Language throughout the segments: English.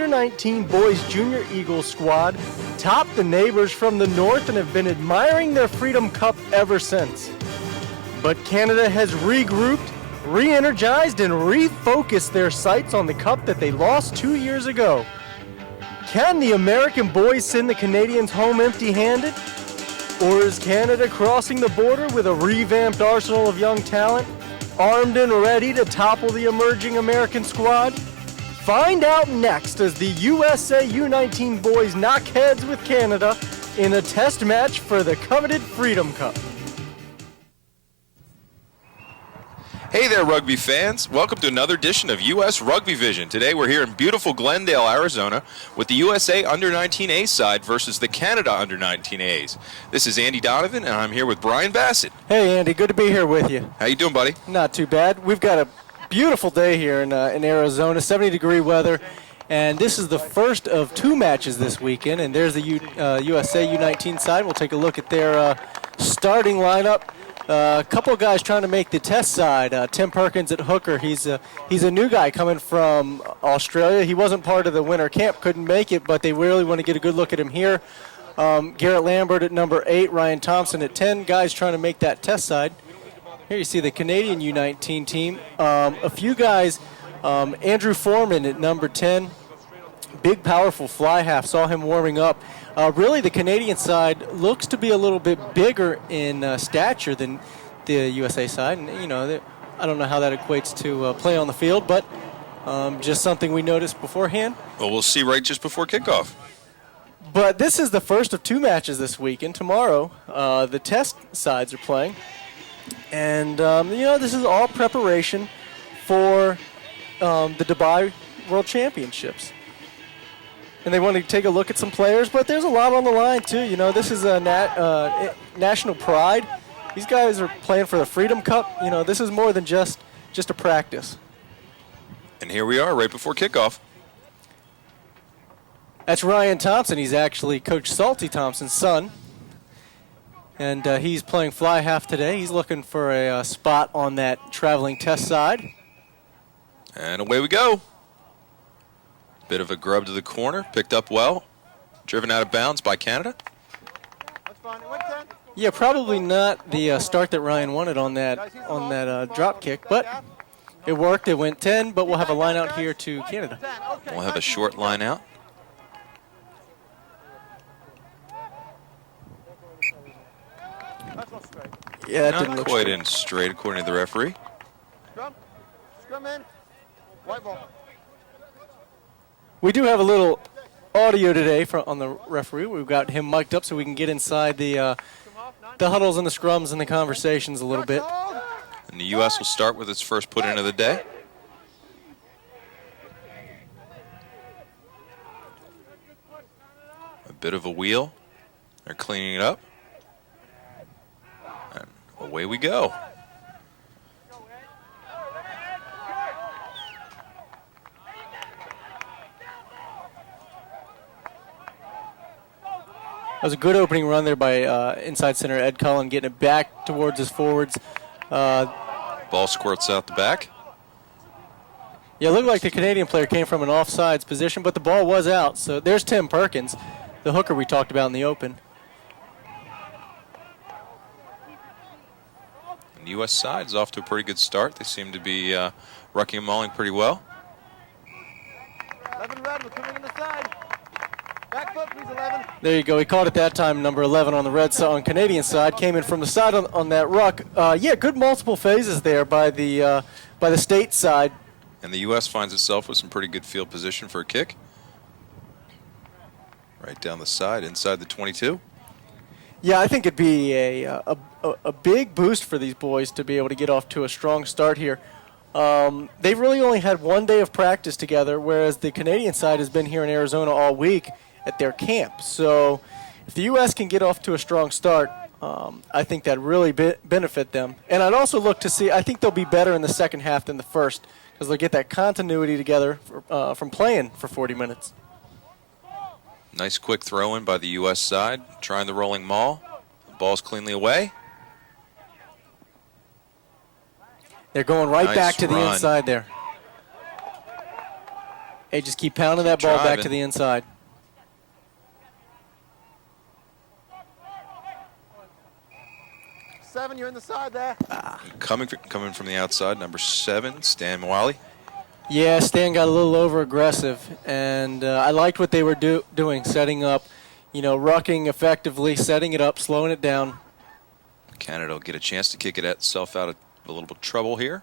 Under-19 Boys Junior Eagles squad topped the neighbors from the north and have been admiring their Freedom Cup ever since. But Canada has regrouped, re-energized, and refocused their sights on the cup that they lost 2 years ago. Can the American boys send the Canadians home empty-handed? Or is Canada crossing the border with a revamped arsenal of young talent, armed and ready to topple the emerging American squad? Find out next as the USA U19 boys knock heads with Canada in a test match for the coveted Freedom Cup. Hey there, rugby fans. Welcome to another edition of U.S. Rugby Vision. Today we're here in beautiful Glendale, Arizona, with the USA Under-19A side versus the Canada Under-19As. This is Andy Donovan, and I'm here with Brian Bassett. Hey, Andy. Good to be here with you. How you doing, buddy? Not too bad. We've got a beautiful day here in Arizona, 70-degree weather, and this is the first of two matches this weekend, and there's the USA U19 side. We'll take a look at their starting lineup. A couple of guys trying to make the test side. Tim Perkins at hooker. He's a new guy coming from Australia. He wasn't part of the winter camp, couldn't make it, but they really want to get a good look at him here. Garrett Lambert at number 8, Ryan Thompson at 10. Guys trying to make that test side. Here you see the Canadian U19 team. A few guys, Andrew Foreman at number 10. Big, powerful fly half. Saw him warming up. Really, the Canadian side looks to be a little bit bigger in stature than the USA side. And, you know, I don't know how that equates to play on the field, but just something we noticed beforehand. Well, we'll see right just before kickoff. But this is the first of two matches this weekend. Tomorrow, the test sides are playing. And, you know, this is all preparation for the Dubai World Championships. And they want to take a look at some players, but there's a lot on the line, too. You know, this is a national pride. These guys are playing for the Freedom Cup. You know, this is more than just a practice. And here we are right before kickoff. That's Ryan Thompson. He's actually Coach Salty Thompson's son. And he's playing fly half today. He's looking for a spot on that traveling test side. And away we go. Bit of a grub to the corner, picked up well, driven out of bounds by Canada. Yeah, probably not the start that Ryan wanted on that drop kick, but it worked. It went 10, but we'll have a line out here to Canada. We'll have a short line out. Yeah, that not didn't look quite straight. in straight, according to the referee. Scrum in. White ball. We do have a little audio today on the referee. We've got him mic'd up so we can get inside the huddles and the scrums and the conversations a little bit. And the U.S. will start with its first put in of the day. A bit of a wheel. They're cleaning it up. And away we go. That was a good opening run there by inside center Ed Cullen, getting it back towards his forwards. Ball squirts out the back. Yeah, it looked like the Canadian player came from an offsides position, but the ball was out. So there's Tim Perkins, the hooker we talked about in the open. And the U.S. side is off to a pretty good start. They seem to be rucking and mauling pretty well. 11 red, we're coming in the side. Back foot, please, 11. There you go. He caught it that time, number 11 on the red side, on Canadian side. Came in from the side on that ruck. Yeah, good multiple phases there by the state side. And the U.S. finds itself with some pretty good field position for a kick. Right down the side, inside the 22. Yeah, I think it'd be a big boost for these boys to be able to get off to a strong start here. They've really only had 1 day of practice together, whereas the Canadian side has been here in Arizona all week at their camp. So if the U.S. can get off to a strong start, I think that really benefit them. And I'd also look to see, I think they'll be better in the second half than the first, because they'll get that continuity together from playing for 40 minutes. Nice quick throw in by the U.S. side, trying the rolling maul. The ball's cleanly away. They're going right Nice back to the run. inside there. Hey, just keep pounding that ball back driving. to the inside. Seven, you're in the side there. Coming from the outside, number 7, Stan Wally. Yeah, Stan got a little over-aggressive, and I liked what they were doing, setting up, rucking effectively, setting it up, slowing it down. Canada will get a chance to kick it itself out of a little bit of trouble here.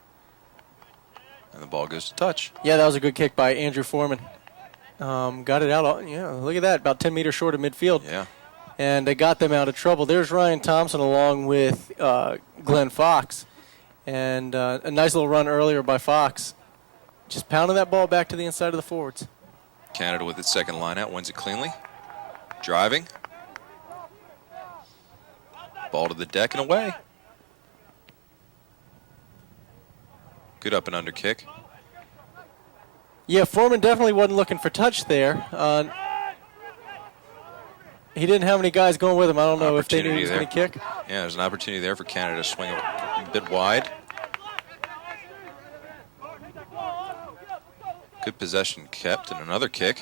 And the ball goes to touch. Yeah, that was a good kick by Andrew Foreman. Got it out. Look at that, about 10 meters short of midfield. Yeah. And they got them out of trouble. There's Ryan Thompson along with Glenn Fox. And a nice little run earlier by Fox. Just pounding that ball back to the inside of the forwards. Canada with its second line out, wins it cleanly. Driving. Ball to the deck and away. Good up and under kick. Yeah, Foreman definitely wasn't looking for touch there. He didn't have any guys going with him. I don't know if they knew he was going to kick. Yeah, there's an opportunity there for Canada to swing a bit wide. Good possession kept and another kick.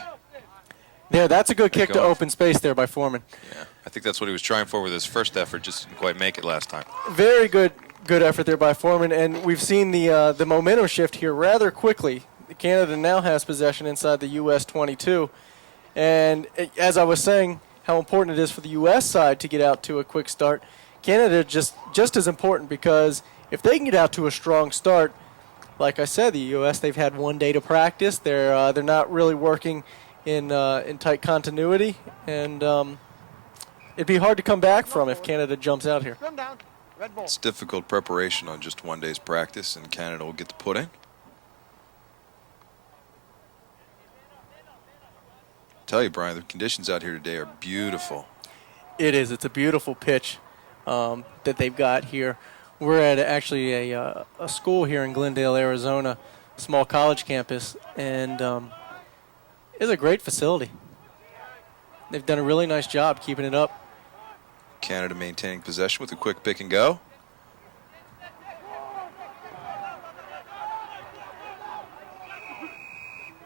There, that's a good kick to open space there by Foreman. Yeah, I think that's what he was trying for with his first effort, just didn't quite make it last time. Very good effort there by Foreman, and we've seen the momentum shift here rather quickly. Canada now has possession inside the U.S. 22, and as I was saying, how important it is for the U.S. side to get out to a quick start. Canada just as important, because if they can get out to a strong start, like I said, the U.S. they've had 1 day to practice. They're not really working in tight continuity, and it'd be hard to come back from if Canada jumps out here. It's difficult preparation on just 1 day's practice, and Canada will get the put in. Tell you, Brian, the conditions out here today are beautiful. It is. It's a beautiful pitch that they've got here. We're at actually a school here in Glendale, Arizona, small college campus, and it's a great facility. They've done a really nice job keeping it up. Canada maintaining possession with a quick pick and go.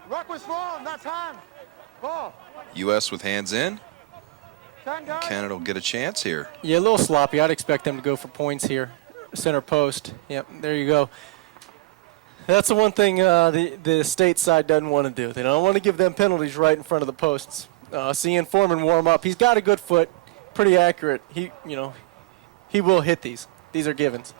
Ruck was wrong, that's hand. Ball. U.S. with hands in. Canada will get a chance here. Yeah, a little sloppy. I'd expect them to go for points here. Center post. Yep, there you go. That's the one thing the state side doesn't want to do. They don't want to give them penalties right in front of the posts. Seeing Foreman warm up, he's got a good foot, pretty accurate. He will hit these. These are givens.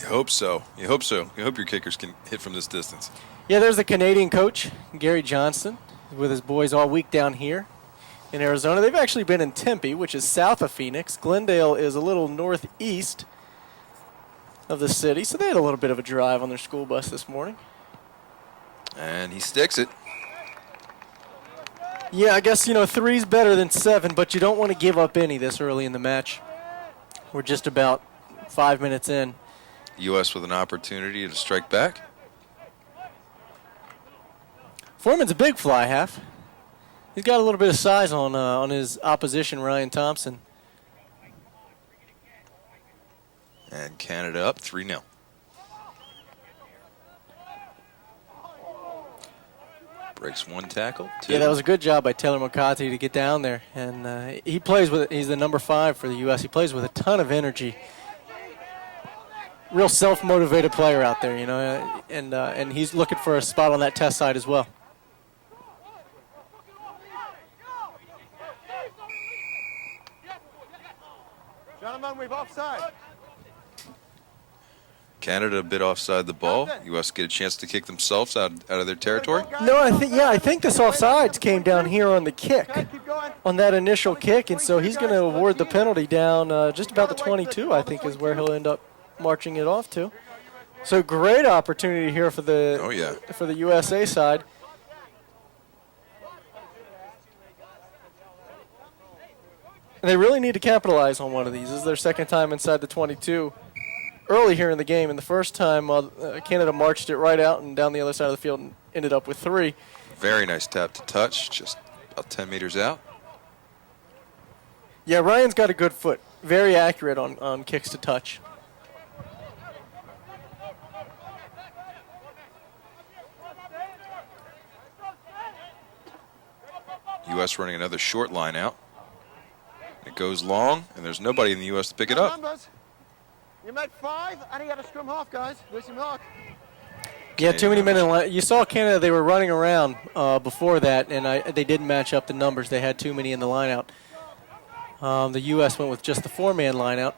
You hope so. You hope so. You hope your kickers can hit from this distance. Yeah, there's the Canadian coach, Gary Johnston, with his boys all week down here in Arizona. They've actually been in Tempe, which is south of Phoenix. Glendale is a little northeast of the city, so they had a little bit of a drive on their school bus this morning. And he sticks it. Yeah, I guess, 3's better than 7, but you don't want to give up any this early in the match. We're just about 5 minutes in. U.S. with an opportunity to strike back. Foreman's a big fly half. He's got a little bit of size on his opposition, Ryan Thompson. And Canada up 3-0. Breaks one tackle. Two. Yeah, that was a good job by Taylor McCarthy to get down there. And he's the number 5 for the U.S. He plays with a ton of energy. Real self-motivated player out there, and he's looking for a spot on that test side as well. Gentlemen, we've offside. Canada a bit offside the ball. U.S. get a chance to kick themselves out of their territory. No, I think this offsides came down here on the kick, on that initial kick, and so he's going to award the penalty down just about the 22, I think, is where he'll end up marching it off to. So great opportunity here for the USA side. And they really need to capitalize on one of these. This is their second time inside the 22 early here in the game. And the first time, Canada marched it right out and down the other side of the field and ended up with 3. Very nice tap to touch, just about 10 meters out. Yeah, Ryan's got a good foot. Very accurate on kicks to touch. U.S. running another short line out. It goes long, and there's nobody in the U.S. to pick it up. Numbers. You made 5, and he had a scrum half, guys. Where's your mark? Yeah, too many men in line. You saw Canada, they were running around before that, and they didn't match up the numbers. They had too many in the line-out. The U.S. went with just the 4-man line-out.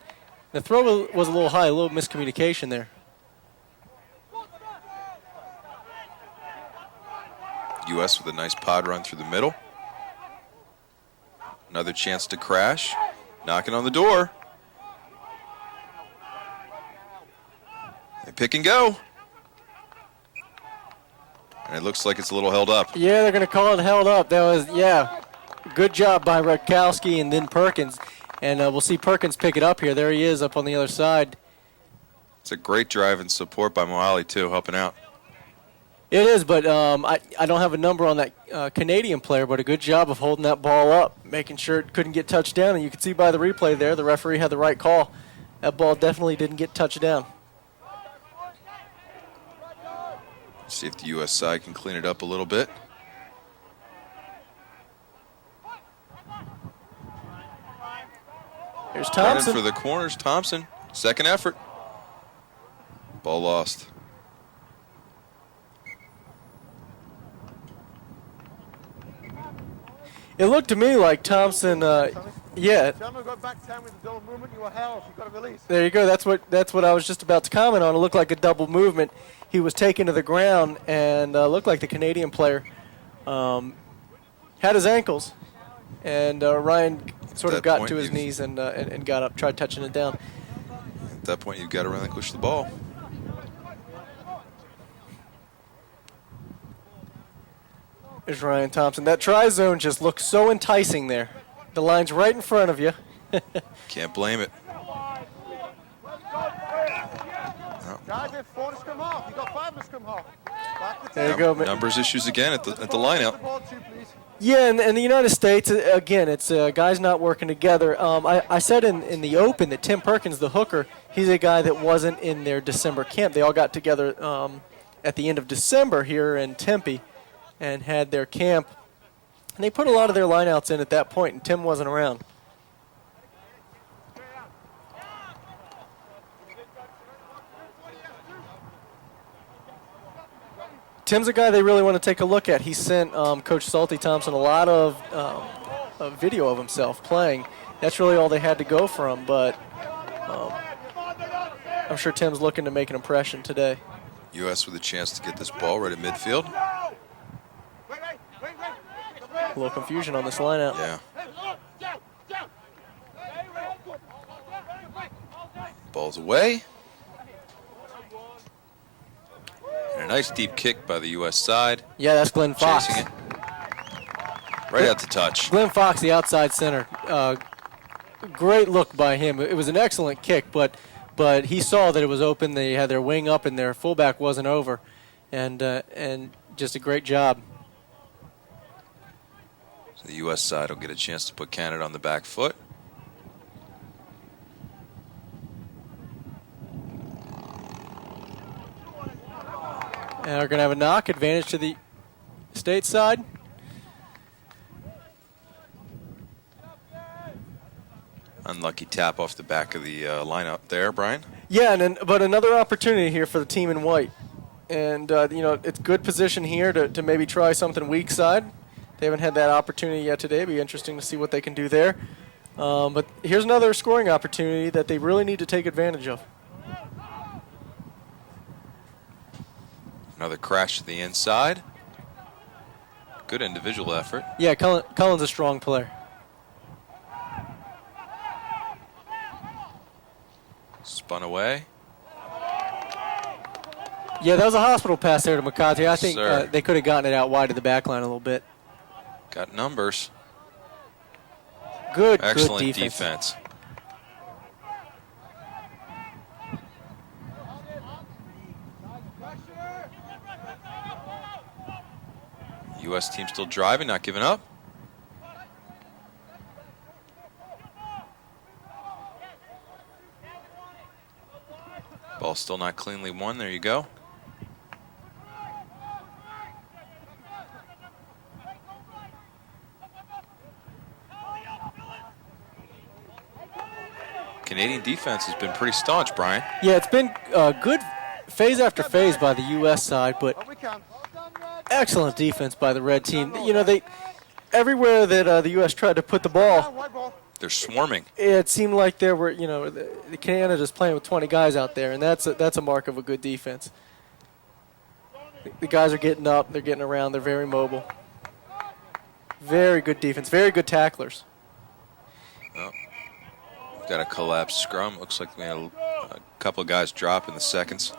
The throw was a little high, a little miscommunication there. U.S. with a nice pod run through the middle. Another chance to crash. Knocking on the door. They pick and go. And it looks like it's a little held up. Yeah, they're going to call it held up. That was, yeah, good job by Rutkowski and then Perkins. And we'll see Perkins pick it up here. There he is up on the other side. It's a great drive and support by Mohali, too, helping out. It is, but I don't have a number on that Canadian player, but a good job of holding that ball up, making sure it couldn't get touched down. And you can see by the replay there, the referee had the right call. That ball definitely didn't get touched down. See if the U.S. side can clean it up a little bit. Here's Thompson. Running for the corners, Thompson. Second effort. Ball lost. It looked to me like Thompson, yeah. Gentlemen, go back 10 with the double movement. You were held. You've got to release. There you go. That's what I was just about to comment on. It looked like a double movement. He was taken to the ground and looked like the Canadian player had his ankles, and Ryan sort of got to his knees and got up, tried touching it down. At that point, you've got to relinquish the ball. There's Ryan Thompson. That try zone just looks so enticing there. The line's right in front of you. Can't blame it. Guys, you have 4 to scrum half. You've got 5 to scrum half. Back to 10. There you go. Numbers issues again at the line out. Yeah, in the United States, again, it's guys not working together. I said in the Open that Tim Perkins, the hooker, he's a guy that wasn't in their December camp. They all got together at the end of December here in Tempe and had their camp. And they put a lot of their lineouts in at that point, and Tim wasn't around. Tim's a guy they really want to take a look at. He sent Coach Salty Thompson a lot of video of himself playing. That's really all they had to go from, but I'm sure Tim's looking to make an impression today. U.S. with a chance to get this ball right at midfield. A little confusion on this lineout. Yeah. Ball's away. And a nice deep kick by the U.S. side. Yeah, that's Glenn Fox. Chasing it. Right at the touch. Glenn Fox, the outside center. Great look by him. It was an excellent kick, but he saw that it was open. They had their wing up, and their fullback wasn't over, and just a great job. So the U.S. side will get a chance to put Canada on the back foot. And we're going to have a knock advantage to the state side. Unlucky tap off the back of the lineup there, Brian. Yeah, but another opportunity here for the team in white. And, it's good position here to maybe try something weak side. They haven't had that opportunity yet today. It'll be interesting to see what they can do there. But here's another scoring opportunity that they really need to take advantage of. Another crash to the inside. Good individual effort. Yeah, Cullen's a strong player. Spun away. Yeah, that was a hospital pass there to McCarthy. I think Sir. they could have gotten it out wide of the back line a little bit. Got numbers. Good Excellent defense. defense. U.S. team still driving, not giving up. Ball still not cleanly won. There you go. Canadian defense has been pretty staunch, Brian. Yeah, it's been good phase after phase by the U.S. side, but Up we come. excellent defense by the red team. You know, they everywhere that the U.S. tried to put the ball, White ball. They're swarming. it seemed like there were, you know, the Canada's playing with 20 guys out there, and that's a mark of a good defense. The guys are getting up, they're getting around, they're very mobile. Very good defense, very good tacklers. Got a collapsed scrum. Looks like we had a couple of guys drop in the seconds.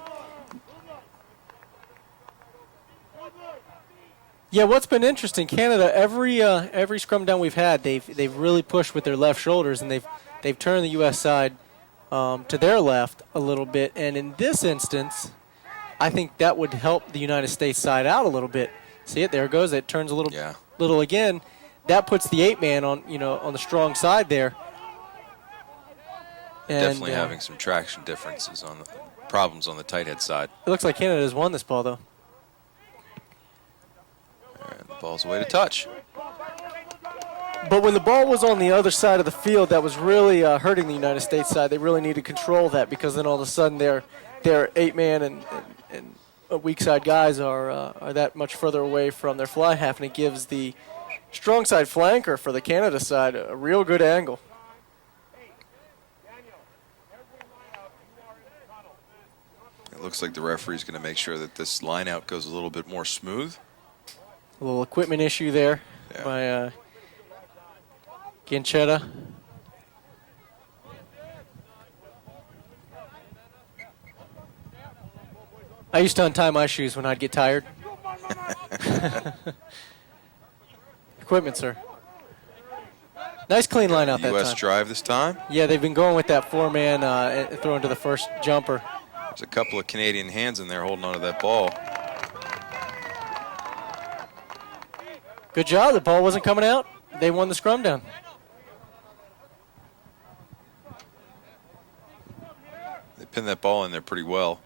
Yeah, what's been interesting, Canada, every scrum down we've had, they've really pushed with their left shoulders, and they've turned the U.S. side to their left a little bit. And in this instance, I think that would help the United States side out a little bit. See it? There it goes. It turns a little again. That puts the 8-man on, you know, on the strong side there. And, Definitely having some traction differences on the problems on the tight head side. It looks like Canada has won this ball, though. And the ball's away to touch. But when the ball was on the other side of the field, that was really hurting the United States side. They really need to control that, because then all of a sudden their 8-man and weak side guys are that much further away from their fly half, and it gives the strong side flanker for the Canada side a real good angle. It looks like the referee's going to make sure that this line out goes a little bit more smooth. A little equipment issue there by Ginchetta. I used to untie my shoes when I'd get tired. Equipment, sir. Nice clean line out that U.S. time. drive this time. Yeah, they've been going with that 4-man throwing to the first jumper. There's a couple of Canadian hands in there holding onto that ball. Good job. The ball wasn't coming out. They won the scrum down. They pinned that ball in there pretty well.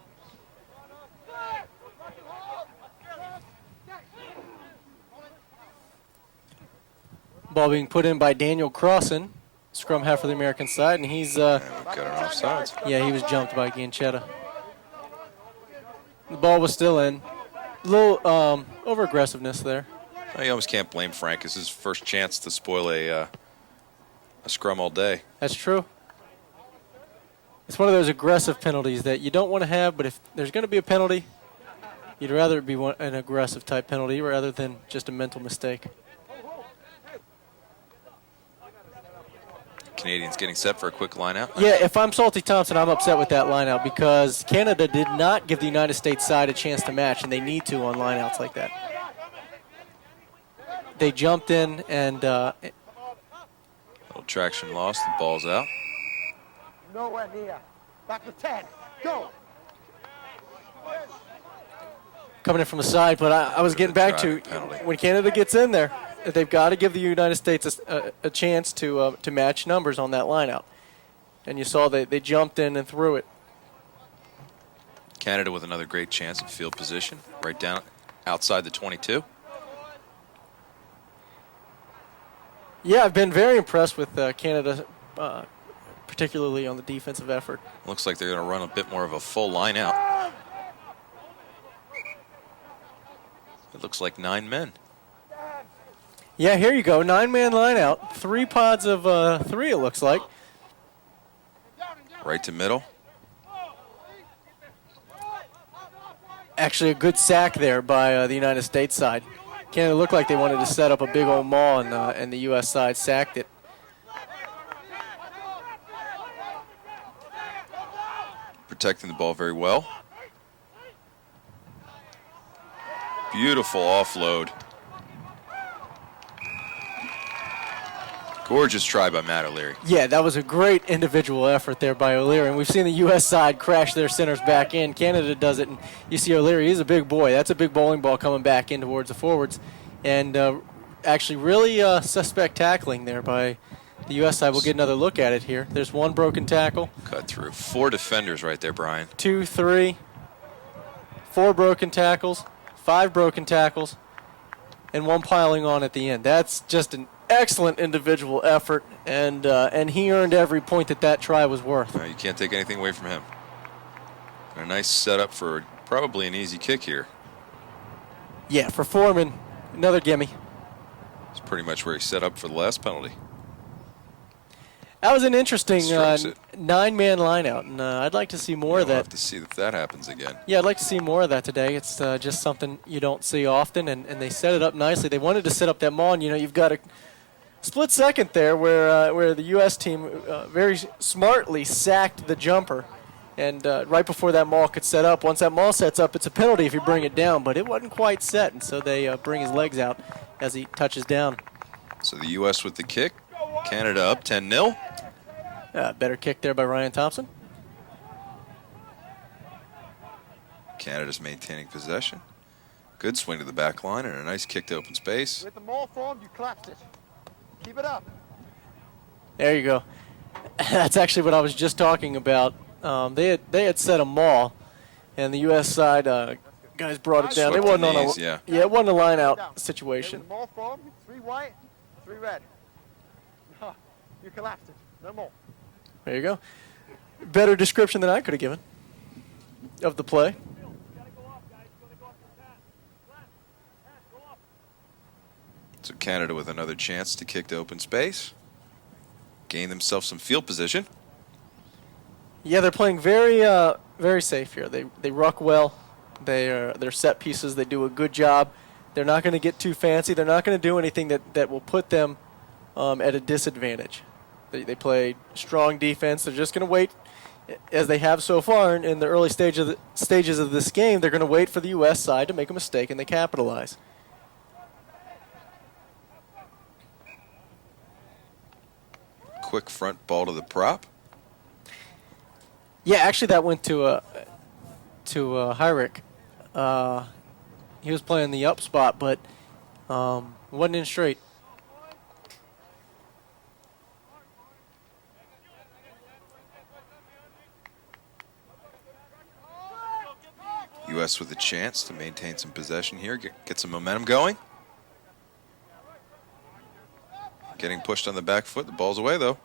Ball being put in by Daniel Crossan, scrum half for the American side, and he's And we've got an offsides. yeah, he was jumped by Ginchetta. The ball was still in. A little over aggressiveness there. You almost can't blame Frank. It's his first chance to spoil a scrum all day. That's true. It's one of those aggressive penalties that you don't want to have, but if there's going to be a penalty, you'd rather it be an aggressive type penalty rather than just a mental mistake. Canadians getting set for a quick line out. Yeah, if I'm Salty Thompson, I'm upset with that lineout, because Canada did not give the United States side a chance to match, and they need to on lineouts like that. They jumped in and Little traction lost. The ball's out. Nowhere near. Back to 10. Go. coming in from the side, but I was getting back to Penalty. when Canada gets in there, they've got to give the United States a chance to match numbers on that lineout. And you saw they jumped in and threw it. Canada with another great chance at field position, right down outside the 22. Yeah, I've been very impressed with Canada, particularly on the defensive effort. Looks like they're going to run a bit more of a full line out. It looks like 9 men. Yeah, here you go. 9-man line out. 3 pods of 3, it looks like. Right to middle. Actually, a good sack there by the United States side. Canada looked like they wanted to set up a big old maul, and the U.S. side sacked it. Protecting the ball very well. Beautiful offload. Gorgeous try by Matt O'Leary. Yeah, that was a great individual effort there by O'Leary. And we've seen the U.S. side crash their centers back in. Canada does it, and you see O'Leary, he's a big boy. That's a big bowling ball coming back in towards the forwards. And actually really suspect tackling there by the U.S. side. We'll get another look at it here. There's 1 broken tackle. Cut through. 4 defenders right there, Brian. 2, 3, 4 broken tackles, 5 broken tackles, and 1 piling on at the end. That's just excellent individual effort, and he earned every point that try was worth. You can't take anything away from him. And a nice setup for probably an easy kick here. Yeah, for Foreman, another gimme. It's pretty much where he set up for the last penalty. That was an interesting Strikes it. 9-man lineout, and I'd like to see more of We'll that. have to see if that happens again. Yeah, I'd like to see more of that today. It's just something you don't see often, and they set it up nicely. They wanted to set up that maul, and you've got a split second there where the U.S. team very smartly sacked the jumper, and right before that maul could set up. Once that maul sets up, it's a penalty if you bring it down, but it wasn't quite set, and so they bring his legs out as he touches down. So the U.S. with the kick. Canada up 10-0. Better kick there by Ryan Thompson. Canada's maintaining possession. Good swing to the back line and a nice kick to open space. With the maul formed, you collapsed it. Keep it up. There you go. That's actually what I was just talking about. They had set a maul, and the U.S. side guys brought it down. It Swept wasn't the on knees, a yeah. it wasn't a line out Down. situation. With the maul formed, 3 white, 3 red. No, you collapsed it. No more. There you go. Better description than I could have given of the play. So Canada with another chance to kick to open space. Gain themselves some field position. Yeah, they're playing very safe here. They ruck well. They're set pieces. They do a good job. They're not going to get too fancy. They're not going to do anything that will put them at a disadvantage. They play strong defense. They're just going to wait, as they have so far in the early stages of this game. They're going to wait for the U.S. side to make a mistake, and they capitalize. Quick front ball to the prop. Yeah, actually, that went to Hyrick. He was playing the up spot, but wasn't in straight. U.S. with a chance to maintain some possession here, get some momentum going. Getting pushed on the back foot. The ball's away, though.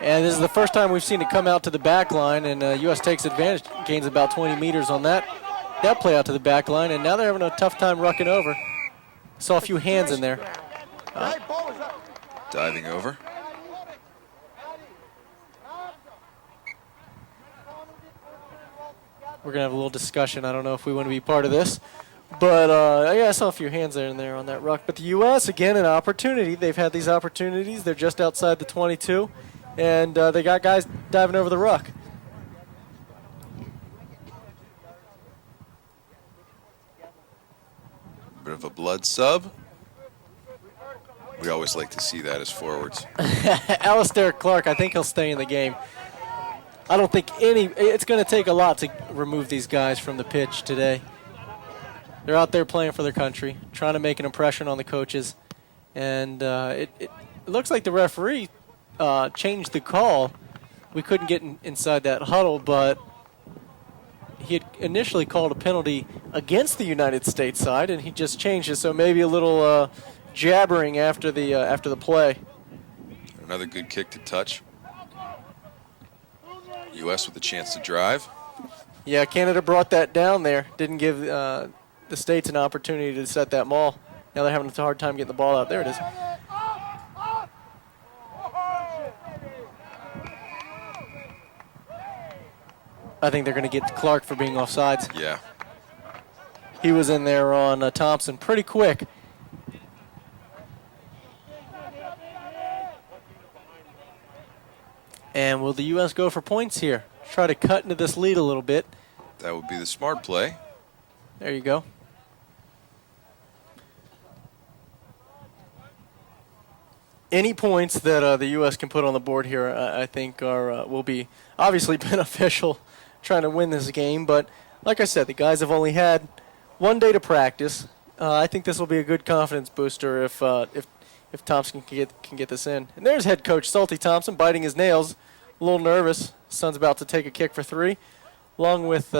And this is the first time we've seen it come out to the back line, and U.S. takes advantage, gains about 20 meters on that play out to the back line, and now they're having a tough time rucking over. Saw a few hands in there. Diving over. We're going to have a little discussion. I don't know if we want to be part of this. But, yeah, I saw a few hands there and there on that ruck. But the U.S., again, an opportunity. They've had these opportunities. They're just outside the 22. And they got guys diving over the ruck. Bit of a blood sub. We always like to see that as forwards. Alistair Clark, I think he'll stay in the game. I don't think it's going to take a lot to remove these guys from the pitch today. They're out there playing for their country, trying to make an impression on the coaches. And it looks like the referee changed the call. We couldn't get inside that huddle, but he had initially called a penalty against the United States side, and he just changed it. So maybe a little jabbering after the play. Another good kick to touch. U.S. with a chance to drive. Yeah, Canada brought that down there. Didn't give the States an opportunity to set that maul. Now they're having a hard time getting the ball out. There it is. I think they're going to get to Clark for being offsides. Yeah. He was in there on Thompson pretty quick. And will the U.S. go for points here? Try to cut into this lead a little bit. That would be the smart play. There you go. Any points that the U.S. can put on the board here, I think, will be obviously beneficial trying to win this game. But like I said, the guys have only had one day to practice. I think this will be a good confidence booster if Thompson can get this in. And there's head coach Salty Thompson biting his nails, a little nervous. Son's about to take a kick for 3, along with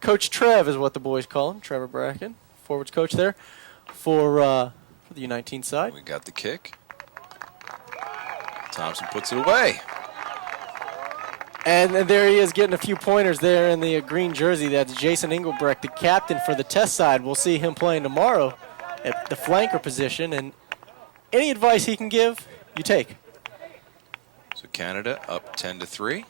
Coach Trev is what the boys call him, Trevor Bracken, forwards coach there for the U19 side. We got the kick. Thompson puts it away. And there he is getting a few pointers there in the green jersey. That's Jason Engelbrecht, the captain for the test side. We'll see him playing tomorrow at the flanker position. And any advice he can give, you take. So Canada up 10-3.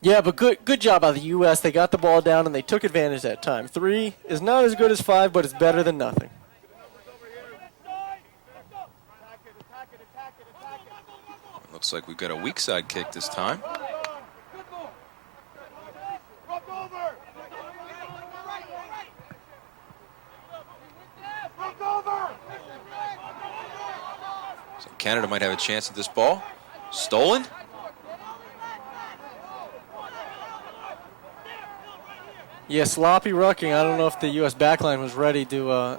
Yeah, but good job by the U.S. They got the ball down and they took advantage that time. 3 is not as good as 5, but it's better than nothing. Looks like we've got a weak side kick this time. So Canada might have a chance at this ball. Stolen. Yeah, sloppy rucking. I don't know if the U.S. backline was ready to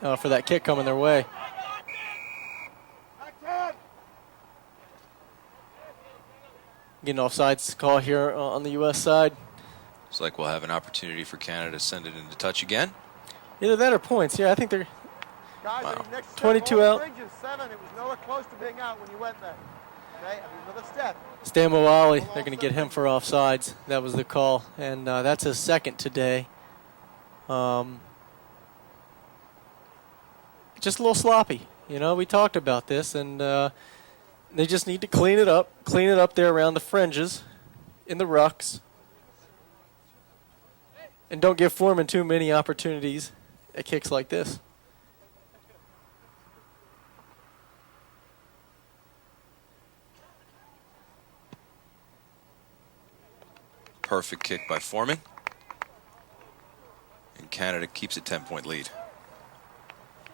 for that kick coming their way. Getting offsides call here on the U.S. side. Looks like we'll have an opportunity for Canada to send it into touch again. Either that or points. Yeah, I think they're Guys, Wow. the next 22 out. Fringes, 7. It was nowhere close to being out when you went there. Okay, another step. Stan Moali. They're going to get him for offsides. That was the call, and that's his second today. Just a little sloppy. You know, we talked about this, and they just need to clean it up there around the fringes, in the rucks, and don't give Foreman too many opportunities at kicks like this. Perfect kick by Foreman. And Canada keeps a 10-point lead.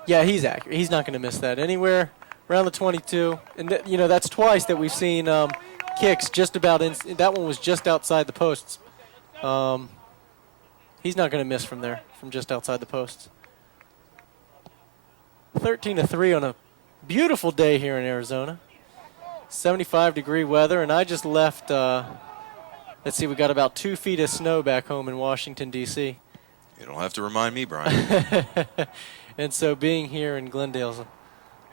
Yeah, he's accurate. He's not going to miss that anywhere around the 22. And, you know, that's twice that we've seen kicks just about in. That one was just outside the posts. He's not going to miss from there, from just outside the posts. 13-3 on a beautiful day here in Arizona. 75-degree weather, and I just left. Let's see, we got about 2 feet of snow back home in Washington, D.C. You don't have to remind me, Brian. And so being here in Glendale is a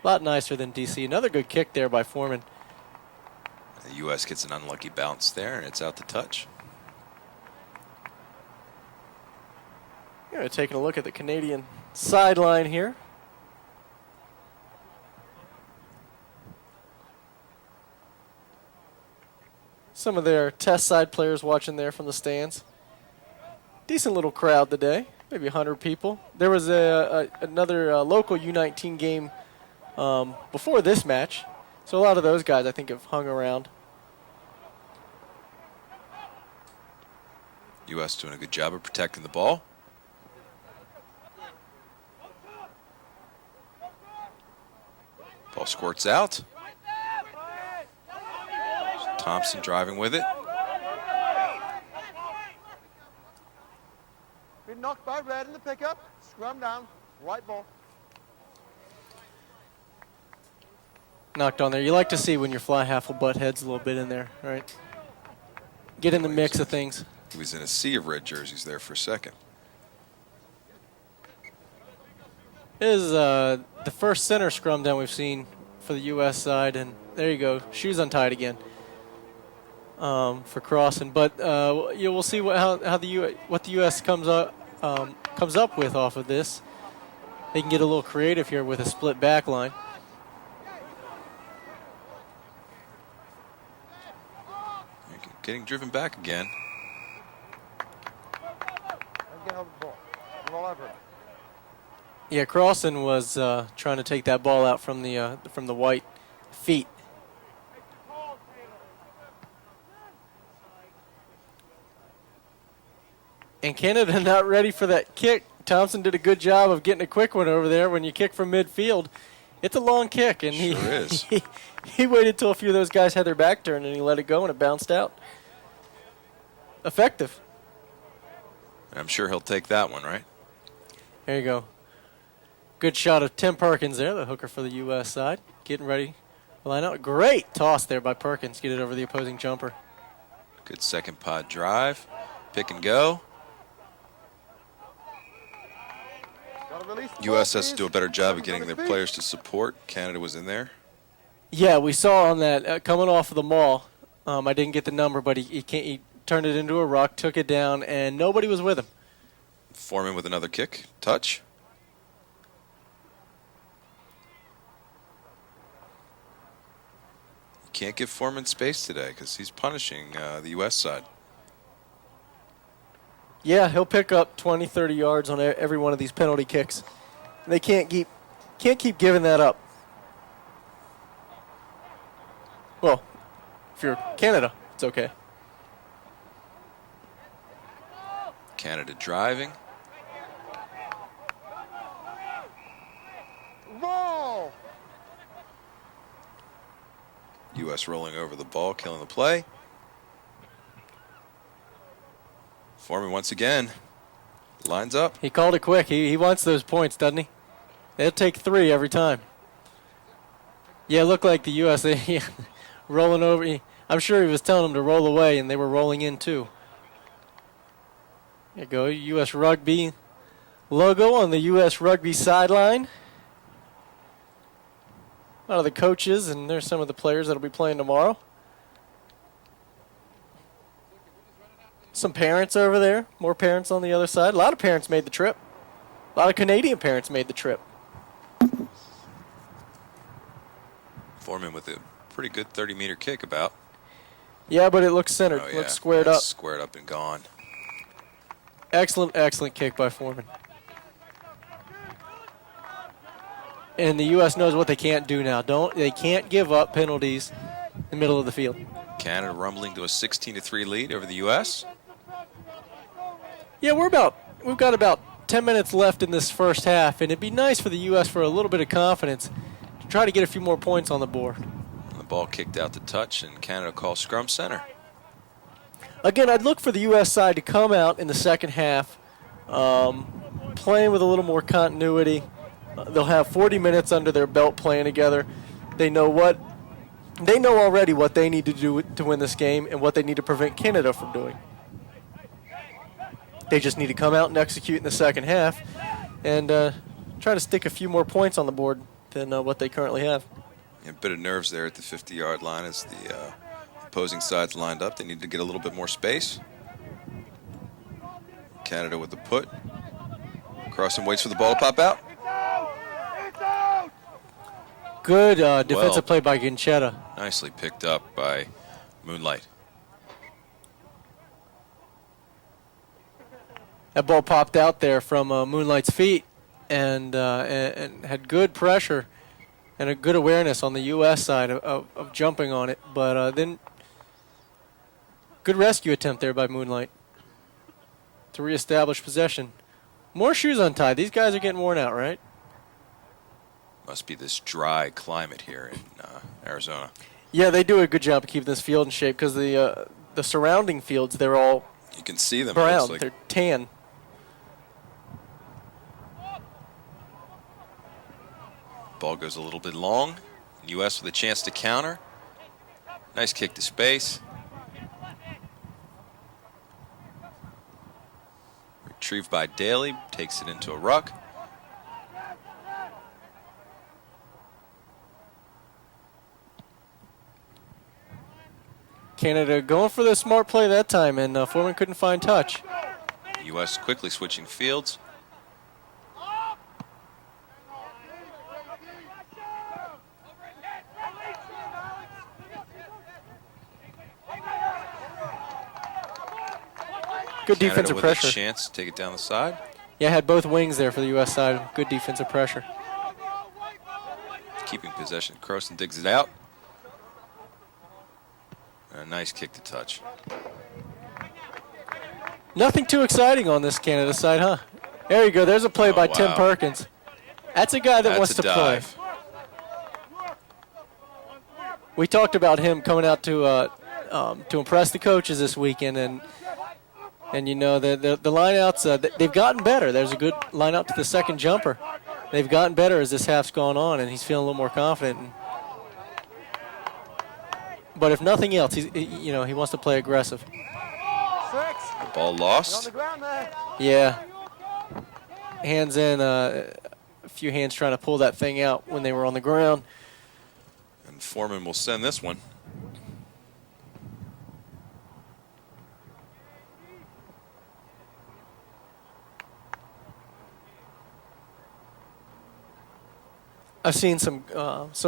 lot nicer than D.C. Another good kick there by Foreman. The U.S. gets an unlucky bounce there, and it's out to touch. Taking a look at the Canadian sideline here. Some of their test side players watching there from the stands. Decent little crowd today, maybe 100 people. There was another local U19 game before this match, so a lot of those guys I think have hung around. U.S. doing a good job of protecting the ball. Ball squirts out. Thompson driving with it. Been knocked by Red in the pickup. Scrum down. Right ball. Knocked on there. You like to see when your fly half will butt heads a little bit in there, right? Get in the mix of things. He was in a sea of red jerseys there for a second. This is the first center scrum down we've seen for the U.S. side, and there you go. Shoes untied again for crossing. But we'll see what the U.S. comes up with off of this. They can get a little creative here with a split back line. Getting driven back again. Get over the ball. Roll over it. Yeah, Crossan was trying to take that ball out from the white feet. And Canada not ready for that kick. Thompson did a good job of getting a quick one over there. When you kick from midfield, it's a long kick, and Sure is. he waited till a few of those guys had their back turned, and he let it go, and it bounced out. Effective. I'm sure he'll take that one, right? There you go. Good shot of Tim Perkins there, the hooker for the U.S. side. Getting ready to line out. Great toss there by Perkins. Get it over the opposing jumper. Good second pod drive. Pick and go. Gotta release the ball, U.S. has to please. do a better job of getting Number their three. players to support. Canada was in there. Yeah, we saw on that coming off of the maul. I didn't get the number, but he turned it into a ruck, took it down, and nobody was with him. Foreman with another kick. Touch. You can't give Foreman space today because he's punishing the U.S. side. Yeah, he'll pick up 20, 30 yards on every one of these penalty kicks. They can't keep giving that up. Well, if you're Canada, it's okay. Canada driving. Roll. U.S. rolling over the ball, killing the play. Foreman once again lines up. He called it quick. He wants those points, doesn't he? They'll take 3 every time. Yeah, it looked like the U.S. rolling over. I'm sure he was telling them to roll away, and they were rolling in too. There you go, U.S. Rugby logo on the U.S. Rugby sideline. A lot of the coaches, and there's some of the players that will be playing tomorrow. Some parents over there, more parents on the other side. A lot of parents made the trip. A lot of Canadian parents made the trip. Foreman with a pretty good 30-meter kick about. Yeah, but it looks centered, Oh, yeah. looks squared That's up. Squared up and gone. Excellent, excellent kick by Foreman. And the U.S. knows what they can't do now. They can't give up penalties in the middle of the field. Canada rumbling to a 16-3 lead over the U.S. Yeah, we've got about 10 minutes left in this first half, and it'd be nice for the U.S. for a little bit of confidence to try to get a few more points on the board. The ball kicked out to touch, and Canada calls scrum center. Again, I'd look for the U.S. side to come out in the second half, playing with a little more continuity. They'll have 40 minutes under their belt playing together. They know already what they need to do to win this game and what they need to prevent Canada from doing. They just need to come out and execute in the second half and try to stick a few more points on the board than what they currently have. A bit of nerves there at the 50-yard line as the opposing sides lined up. They need to get a little bit more space. Canada with the put. Crossing waits for the ball to pop out. Good defensive play by Ginchetta. Nicely picked up by Moonlight. That ball popped out there from Moonlight's feet and had good pressure and a good awareness on the U.S. side of jumping on it. But then good rescue attempt there by Moonlight to reestablish possession. More shoes untied. These guys are getting worn out, right? Must be this dry climate here in Arizona. Yeah, they do a good job of keeping this field in shape because the surrounding fields, they're all You can see them. brown. It's like They're tan. ball goes a little bit long. U.S. with a chance to counter. Nice kick to space. Retrieved by Daly. Takes it into a ruck. Canada going for the smart play that time, and Foreman couldn't find touch. U.S. quickly switching fields. Good Canada defensive with pressure. a chance to take it down the side. Yeah, had both wings there for the U.S. side. Good defensive pressure. Keeping possession. Croson digs it out. A nice kick to touch. Nothing too exciting on this Canada side, huh? There you go. There's a play Oh, by Tim wow. Perkins. That's a guy that That's wants a to dive. play. We talked about him coming out to impress the coaches this weekend, and you know the lineouts they've gotten better. There's a good line out to the second jumper. They've gotten better as this half's gone on, and he's feeling a little more confident. But if nothing else, he wants to play aggressive. The ball On lost. the ground there. Yeah. Hands in, a few hands trying to pull that thing out when they were on the ground. And Foreman will send this one. I've seen some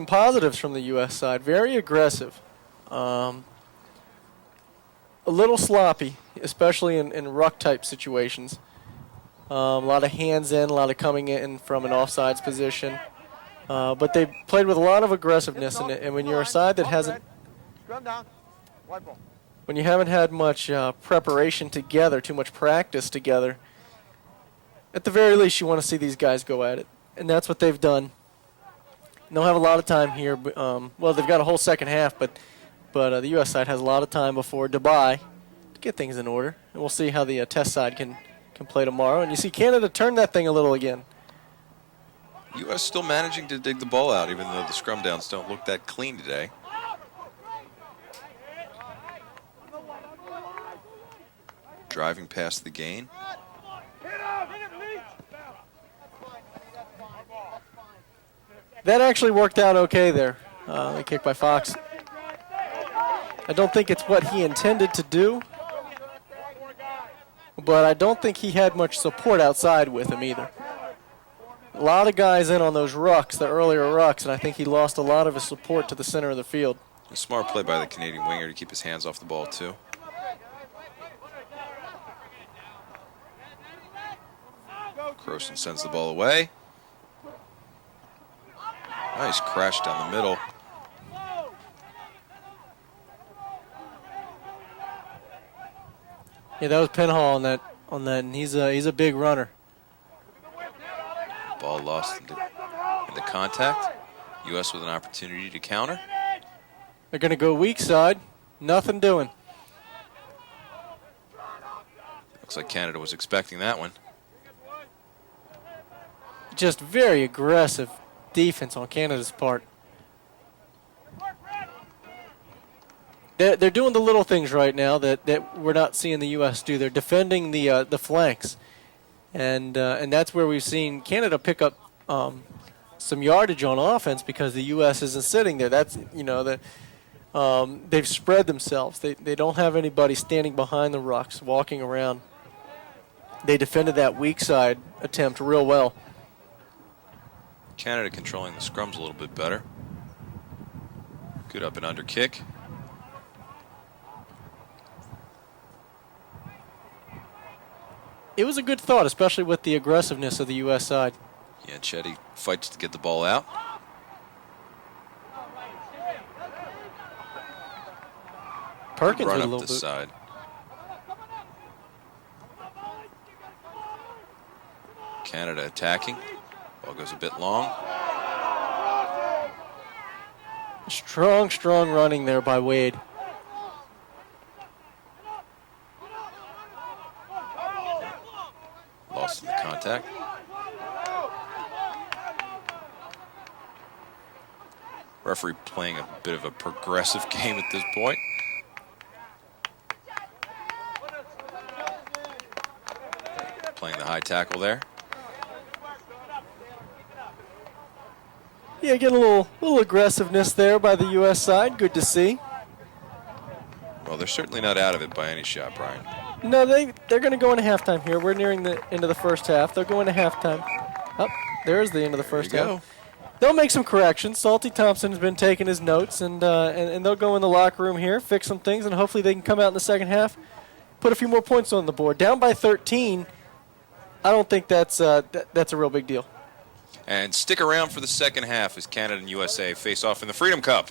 positives from the U.S. side. Very aggressive. A little sloppy, especially in ruck-type situations. A lot of hands in, a lot of coming in from an offsides position. But they played with a lot of aggressiveness, and when you're a side that hasn't, Scrum down. White ball. when you haven't had much preparation together, too much practice together, at the very least you want to see these guys go at it, and that's what they've done. They'll have a lot of time here. Well, they've got a whole second half, but the U.S. side has a lot of time before Dubai to get things in order, and we'll see how the test side can play tomorrow. And you see Canada turn that thing a little again. U.S. still managing to dig the ball out, even though the scrum downs don't look that clean today. Driving past the gain. That actually worked out okay there. The kick by Fox. I don't think it's what he intended to do, but I don't think he had much support outside with him either. A lot of guys in on those rucks, the earlier rucks, and I think he lost a lot of his support to the center of the field. A smart play by the Canadian winger to keep his hands off the ball, too. Croson sends the ball away. Nice crash down the middle. Yeah, that was Penhall on that, and he's a big runner. Ball lost into contact. U.S. with an opportunity to counter. They're going to go weak side. Nothing doing. Looks like Canada was expecting that one. Just very aggressive defense on Canada's part. They're doing the little things right now that we're not seeing the U.S. do. They're defending the flanks, and that's where we've seen Canada pick up some yardage on offense because the U.S. isn't sitting there. That's they've spread themselves. They don't have anybody standing behind the rucks, walking around. They defended that weak side attempt real well. Canada controlling the scrums a little bit better. Good up and under kick. It was a good thought, especially with the aggressiveness of the U.S. side. Yeah, Chetty fights to get the ball out. Perkins Run with a up little the bit. side. Canada attacking. Ball goes a bit long. Strong running there by Wade. Lost in the contact. Referee playing a bit of a progressive game at this point. Playing the high tackle there. Yeah, getting a little aggressiveness there by the U.S. side. Good to see. Well, they're certainly not out of it by any shot, Brian. No, they're going to go into halftime here. We're nearing the end of the first half. They're going to halftime. Oh, there's the end of the first half. Go. They'll make some corrections. Salty Thompson has been taking his notes, and they'll go in the locker room here, fix some things, and hopefully they can come out in the second half, put a few more points on the board. Down by 13, I don't think that's a real big deal. And stick around for the second half as Canada and USA face off in the Freedom Cup.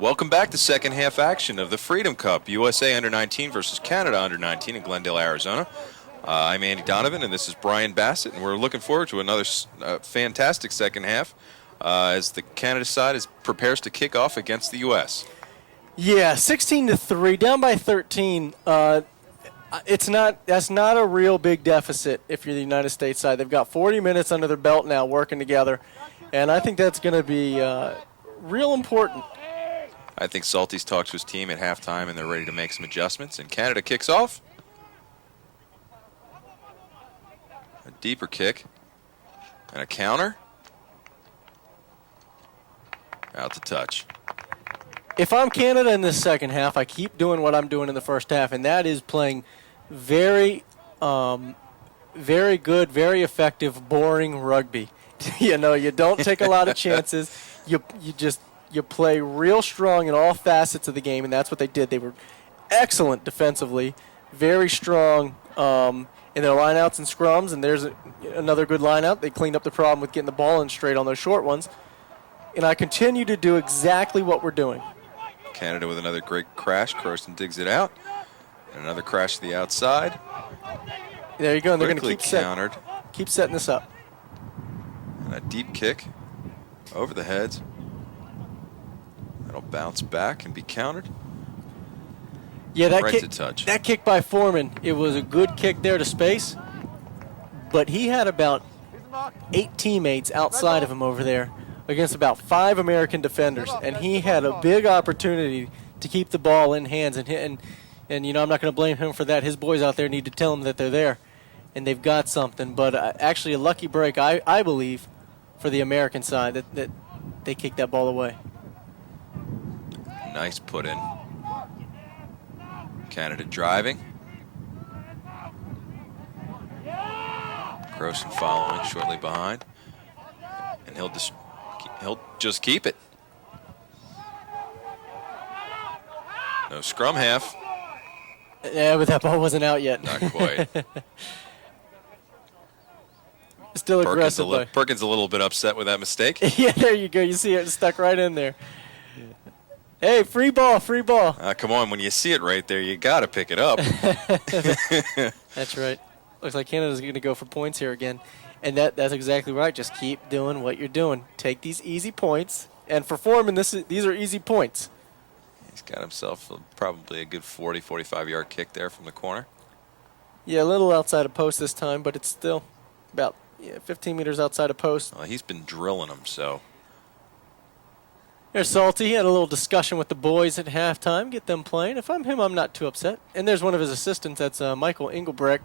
Welcome back to second half action of the Freedom Cup. USA Under-19 versus Canada Under-19 in Glendale, Arizona. I'm Andy Donovan, and this is Brian Bassett, and we're looking forward to another fantastic second half as the Canada side prepares to kick off against the U.S. Yeah, 16-3, down by 13. That's not a real big deficit if you're the United States side. They've got 40 minutes under their belt now working together, and I think that's going to be real important. I think Salty's talked to his team at halftime, and they're ready to make some adjustments. And Canada kicks off. A deeper kick. And a counter. Out to touch. If I'm Canada in this second half, I keep doing what I'm doing in the first half, and that is playing very good, very effective, boring rugby. You know, you don't take a lot of chances. You play real strong in all facets of the game, and that's what they did. They were excellent defensively, very strong in their lineouts and scrums, and there's another good lineout. They cleaned up the problem with getting the ball in straight on those short ones. And I continue to do exactly what we're doing. Canada with another great crash. Croson digs it out. And another crash to the outside. There you go, and they're going to keep setting this up. And a deep kick over the heads. That'll bounce back and be countered. Yeah, that kick by Foreman, it was a good kick there to space, but he had about 8 teammates outside of him over there against about 5 American defenders, and he had a big opportunity to keep the ball in hands, and you know, I'm not going to blame him for that. His boys out there need to tell him that they're there, and they've got something. But actually a lucky break, I believe, for the American side, that they kicked that ball away. Nice put in. Canada driving. Croson following shortly behind. And he'll just keep it. No scrum half. Yeah, but that ball wasn't out yet. Not quite. Still aggressive. Perkins a little bit upset with that mistake. Yeah, there you go. You see it stuck right in there. Hey, free ball, free ball. Come on, when you see it right there, you got to pick it up. That's right. Looks like Canada's going to go for points here again. And that's exactly right. Just keep doing what you're doing. Take these easy points. And for Foreman, these are easy points. He's got himself probably a good 40, 45-yard kick there from the corner. Yeah, a little outside of post this time, but it's still about 15 meters outside of post. Well, he's been drilling them, so. There's Salty. He had a little discussion with the boys at halftime. Get them playing. If I'm him, I'm not too upset. And there's one of his assistants. That's Michael Engelbrecht,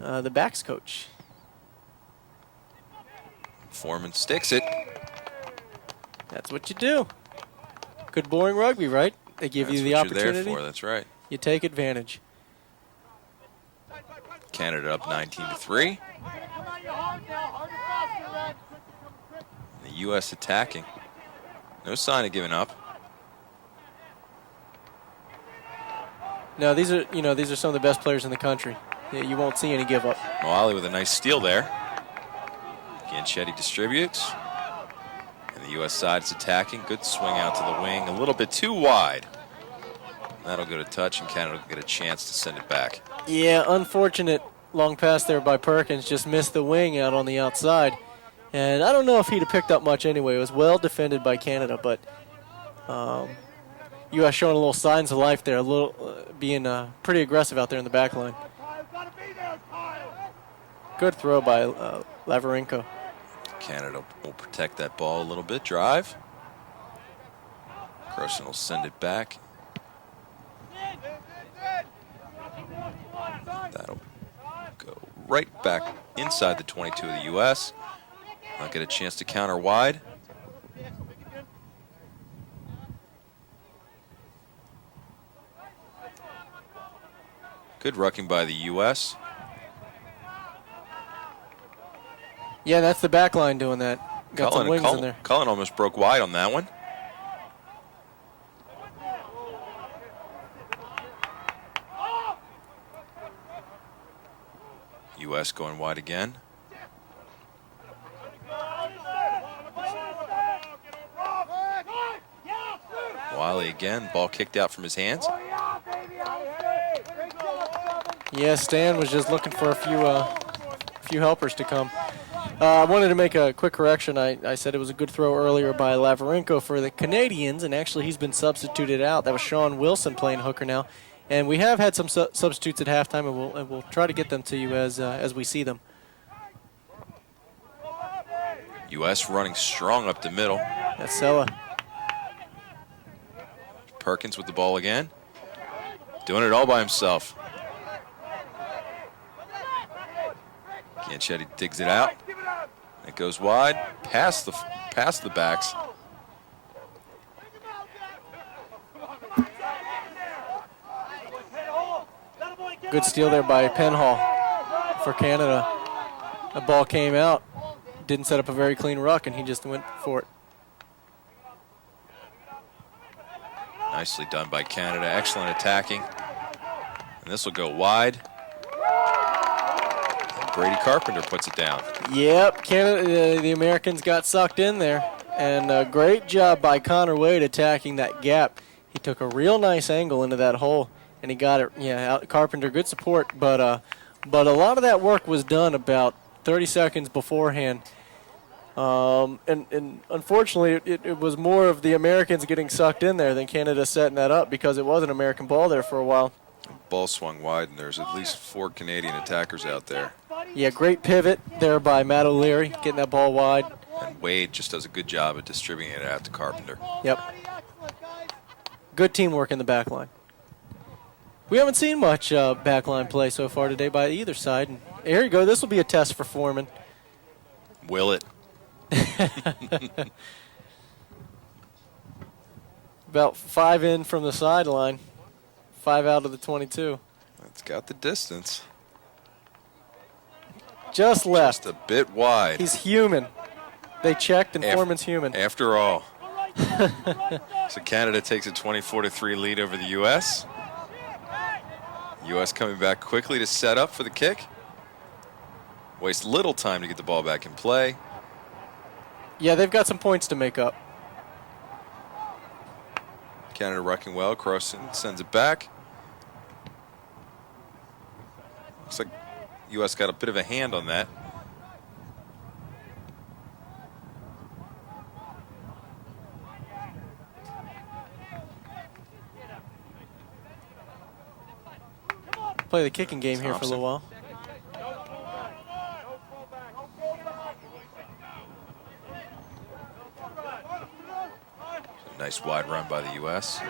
the backs coach. Foreman sticks it. That's what you do. Good boring rugby, right? They give you the opportunity. You're there for. That's right. You take advantage. Canada up 19-3. The U.S. attacking. No sign of giving up. No, these are some of the best players in the country. You won't see any give up. Moali with a nice steal there. Ganchetti distributes. And the U.S. side is attacking. Good swing out to the wing. A little bit too wide. That'll go to touch, and Canada will get a chance to send it back. Yeah, unfortunate long pass there by Perkins. Just missed the wing out on the outside. And I don't know if he'd have picked up much anyway. It was well defended by Canada, but U.S. showing a little signs of life there, a little being pretty aggressive out there in the back line. Good throw by Lavarenko. Canada will protect that ball a little bit. Drive. Croson will send it back. That'll go right back inside the 22 of the U.S. Not get a chance to counter wide. Good rucking by the U.S. Yeah, that's the back line doing that. Got some wings in there. Cullen almost broke wide on that one. U.S. going wide again. Wiley again, ball kicked out from his hands. Yeah, Stan was just looking for a few helpers to come. I wanted to make a quick correction. I said it was a good throw earlier by Lavarenko for the Canadians, and actually he's been substituted out. That was Sean Wilson playing hooker now. And we have had some substitutes at halftime, and we'll try to get them to you as we see them. U.S. running strong up the middle. That's Sella. Perkins with the ball again. Doing it all by himself. Gianchetti digs it out. It goes wide, past the backs. Good steal there by Penhall for Canada. The ball came out, didn't set up a very clean ruck, and he just went for it. Nicely done by Canada. Excellent attacking. And this will go wide. And Brady Carpenter puts it down. Yep, Canada, the Americans got sucked in there. And a great job by Connor Wade attacking that gap. He took a real nice angle into that hole, and he got it. Yeah, out Carpenter, good support. But a lot of that work was done about 30 seconds beforehand. And unfortunately, it was more of the Americans getting sucked in there than Canada setting that up, because it was an American ball there for a while. Ball swung wide, and there's at least 4 Canadian attackers out there. Yeah, great pivot there by Matt O'Leary, getting that ball wide. And Wade just does a good job at distributing it out to Carpenter. Yep. Good teamwork in the back line. We haven't seen much backline play so far today by either side. And here you go. This will be a test for Foreman. Will it? About 5 in from the sideline. 5 out of the 22. It's got the distance. Just left. Just a bit wide. He's human. They checked, and Foreman's human. After all. So Canada takes a 24-3 lead over the U.S. U.S. coming back quickly to set up for the kick. Waste little time to get the ball back in play. Yeah, they've got some points to make up. Canada rucking well. Croson sends it back. Looks like U.S. got a bit of a hand on that. Play the kicking game here for a little while. Nice wide run by the U.S.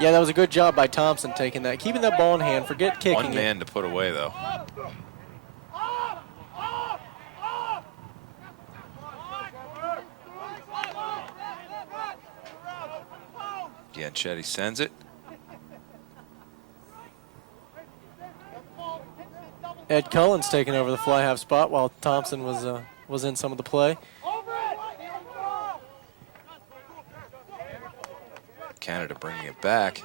Yeah, that was a good job by Thompson taking that. Keeping that ball in hand. Forget kicking One man to put away, though. Gianchetti sends it. Ed Cullen's taking over the fly half spot while Thompson was in some of the play. Canada bringing it back.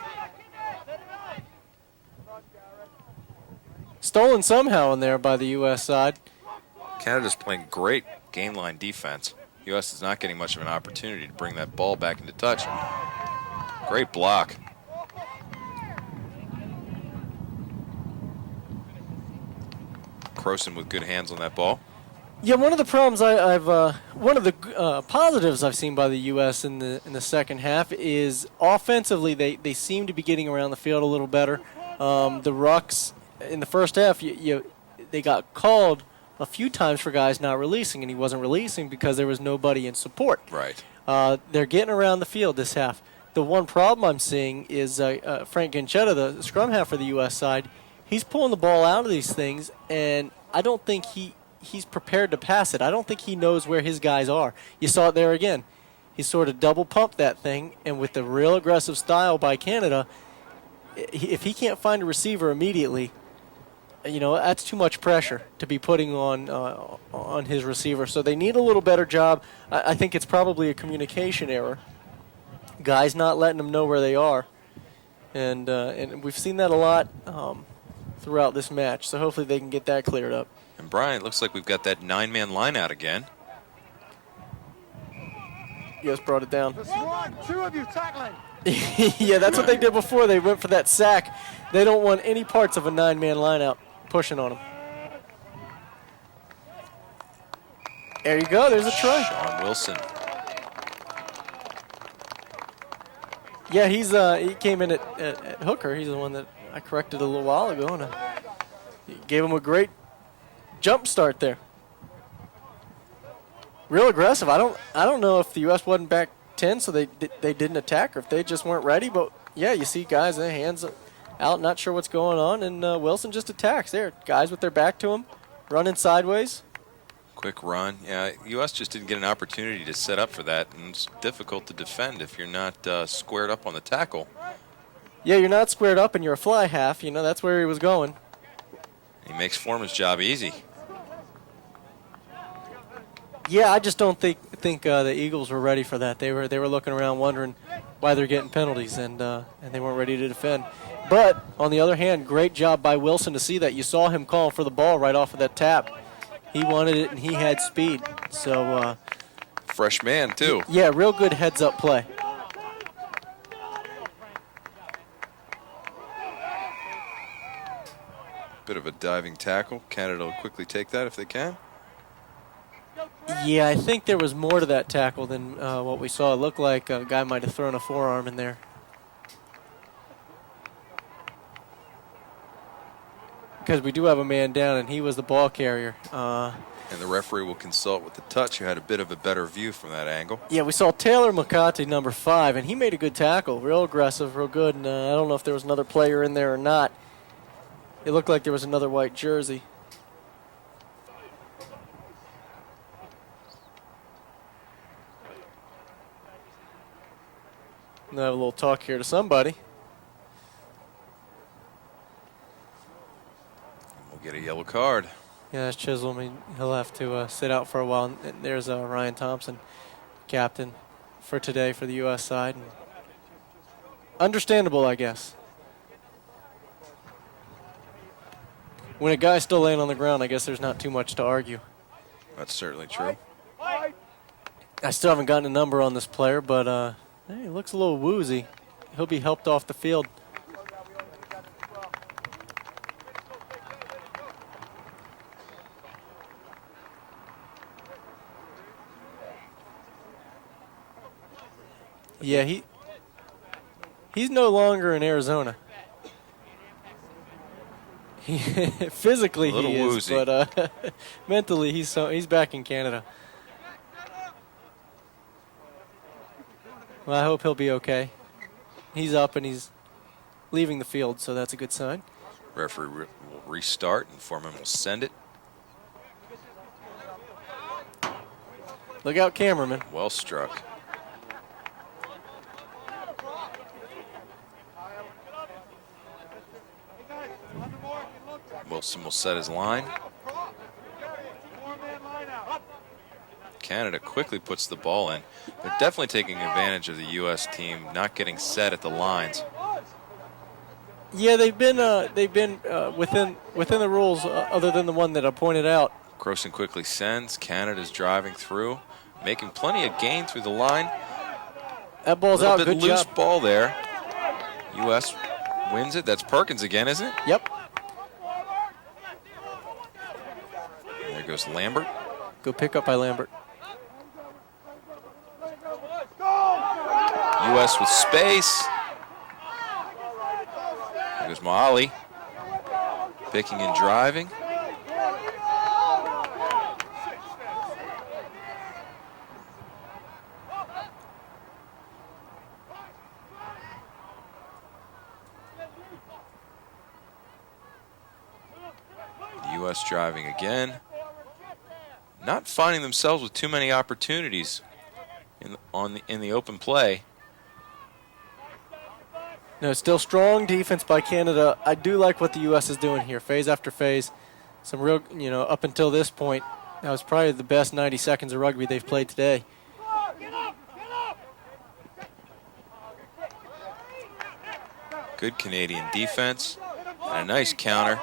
Stolen somehow in there by the U.S. side. Canada's playing great game line defense. U.S. is not getting much of an opportunity to bring that ball back into touch. Great block. Croson with good hands on that ball. Yeah, one of the problems one of the positives I've seen by the U.S. in the second half is offensively they seem to be getting around the field a little better. The rucks in the first half, they got called a few times for guys not releasing, and he wasn't releasing because there was nobody in support. Right. They're getting around the field this half. The one problem I'm seeing is Frank Ganchetta, the scrum half for the U.S. side. He's pulling the ball out of these things, and I don't think he's prepared to pass it. I don't think he knows where his guys are. You saw it there again. He sort of double pumped that thing, and with the real aggressive style by Canada, if he can't find a receiver immediately, that's too much pressure to be putting on his receiver. So they need a little better job. I think it's probably a communication error. Guys not letting them know where they are, and we've seen that a lot throughout this match. So hopefully they can get that cleared up. And Brian, it looks like we've got that 9-man line out again. Yes, brought it down. Two of you tackling. Yeah, that's what they did before. They went for that sack. They don't want any parts of a 9-man line out pushing on them. There you go. There's a try. Sean Wilson. Yeah, he came in at hooker. He's the one that I corrected a little while ago, and gave him a great jump start there. Real aggressive. I don't know if the U.S. wasn't back 10, so they didn't attack, or if they just weren't ready. But yeah, you see guys, their hands out, not sure what's going on, and Wilson just attacks. There, guys with their back to him, running sideways. Quick run. Yeah, U.S. just didn't get an opportunity to set up for that, and it's difficult to defend if you're not squared up on the tackle. Yeah, you're not squared up, and you're a fly half. You know, that's where he was going. He makes Foreman's job easy. Yeah, I just don't think the Eagles were ready for that. They were looking around wondering why they're getting penalties, and they weren't ready to defend. But on the other hand, great job by Wilson to see that. You saw him calling for the ball right off of that tap. He wanted it, and he had speed. So fresh man too. Yeah, real good heads-up play. Bit of a diving tackle. Canada will quickly take that if they can. Yeah, I think there was more to that tackle than what we saw. It looked like a guy might have thrown a forearm in there. Because we do have a man down, and he was the ball carrier. And the referee will consult with the touch, who had a bit of a better view from that angle. Yeah, we saw Taylor McCarthy, number 5, and he made a good tackle. Real aggressive, real good. And I don't know if there was another player in there or not. It looked like there was another white jersey. And I have a little talk here to somebody. We'll get a yellow card. Yeah, that's Chisholm. He'll have to sit out for a while. And there's Ryan Thompson, captain for today for the U.S. side. And understandable, I guess. When a guy's still laying on the ground, I guess there's not too much to argue. That's certainly true. I still haven't gotten a number on this player, but hey, he looks a little woozy. He'll be helped off the field. Yeah, he's no longer in Arizona. Physically he is, woozy. but mentally he's back in Canada. Well, I hope he'll be okay. He's up and he's leaving the field, so that's a good sign. Referee will restart, and Foreman will send it. Look out, cameraman. Well struck. Wilson will set his line. Canada quickly puts the ball in. They're definitely taking advantage of the U.S. team not getting set at the lines. Yeah, they've been within the rules, other than the one that I pointed out. Croson quickly sends. Canada's driving through, making plenty of gain through the line. That ball's out. Good loose job. ball there. U.S. wins it. That's Perkins again, isn't it? Yep. There goes Lambert. Good pickup by Lambert. U.S. with space. There goes Moali. Picking and driving. The U.S. driving again. Not finding themselves with too many opportunities in the open play. No, still strong defense by Canada. I do like what the U.S. is doing here, phase after phase. Some real, up until this point, that was probably the best 90 seconds of rugby they've played today. Good Canadian defense and a nice counter.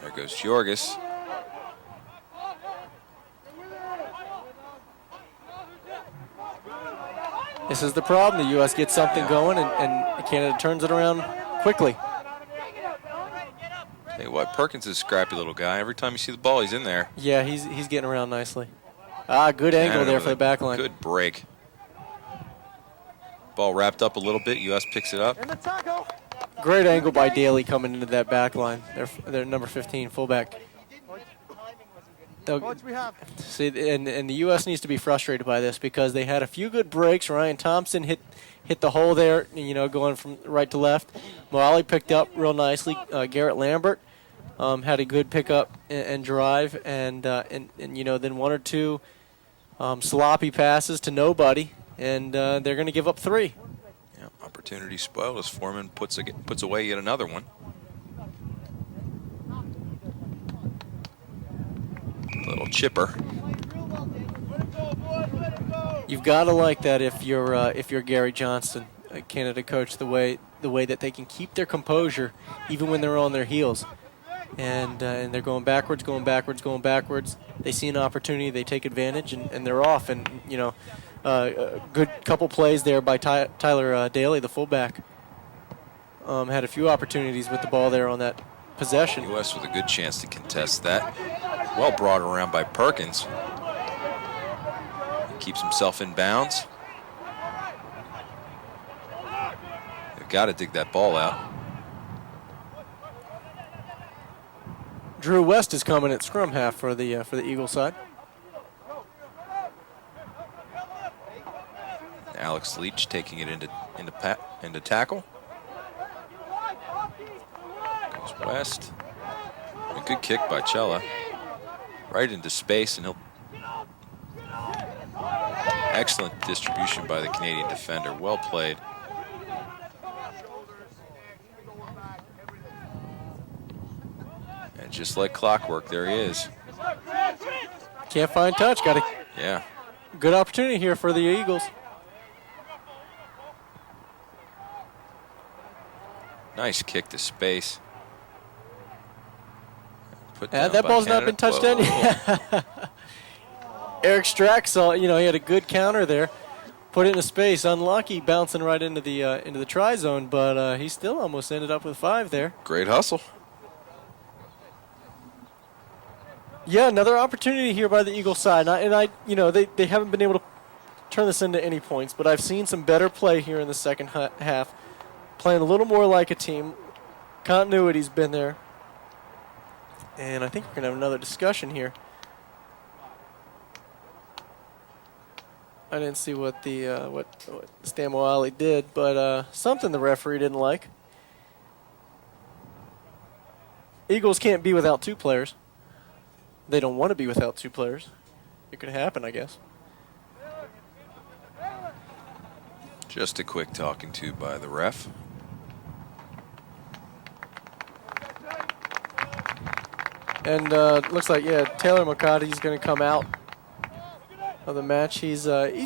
There goes Jorgis. This is the problem. The U.S. gets something going, and Canada turns it around quickly. Tell you what, Perkins is a scrappy little guy. Every time you see the ball, he's in there. Yeah, he's getting around nicely. Good angle Canada there with for the back line. Good break. Ball wrapped up a little bit. U.S. picks it up. In the tackle. Great angle by Daly coming into that back line. They're number 15 fullback. Coach, we have. See, and the U.S. needs to be frustrated by this because they had a few good breaks. Ryan Thompson hit the hole there, going from right to left. Moali picked up real nicely. Garrett Lambert had a good pickup and drive, and then one or two sloppy passes to nobody, and they're going to give up 3. Yeah, opportunity spoiled as Foreman puts away yet another one. Little chipper. You've got to like that if you're Gary Johnston, a Canada coach, the way that they can keep their composure even when they're on their heels, and they're going backwards. They see an opportunity, they take advantage, and they're off. And a good couple plays there by Tyler Daly, the fullback. Had a few opportunities with the ball there on that possession. U.S. with a good chance to contest that. Well brought around by Perkins. He keeps himself in bounds. They've got to dig that ball out. Drew West is coming at scrum half for the Eagle side. Alex Leach taking it into tackle. Goes West. A good kick by Cella. Right into space, and he'll. Excellent distribution by the Canadian defender. Well played. And just like clockwork, there he is. Can't find touch. Got a good opportunity here for the Eagles. Nice kick to space. That ball's not been touched in. Eric Strack saw, he had a good counter there, put it into space. Unlucky, bouncing right into the try zone, but he still almost ended up with 5 there. Great hustle. Yeah, another opportunity here by the Eagle side, they haven't been able to turn this into any points, but I've seen some better play here in the second half, playing a little more like a team. Continuity's been there. And I think we're going to have another discussion here. I didn't see what what Stan Moali did, but something the referee didn't like. Eagles can't be without 2 players. They don't want to be without 2 players. It could happen, I guess. Just a quick talking to by the ref. And looks like, Taylor McCarty's going to come out of the match. He's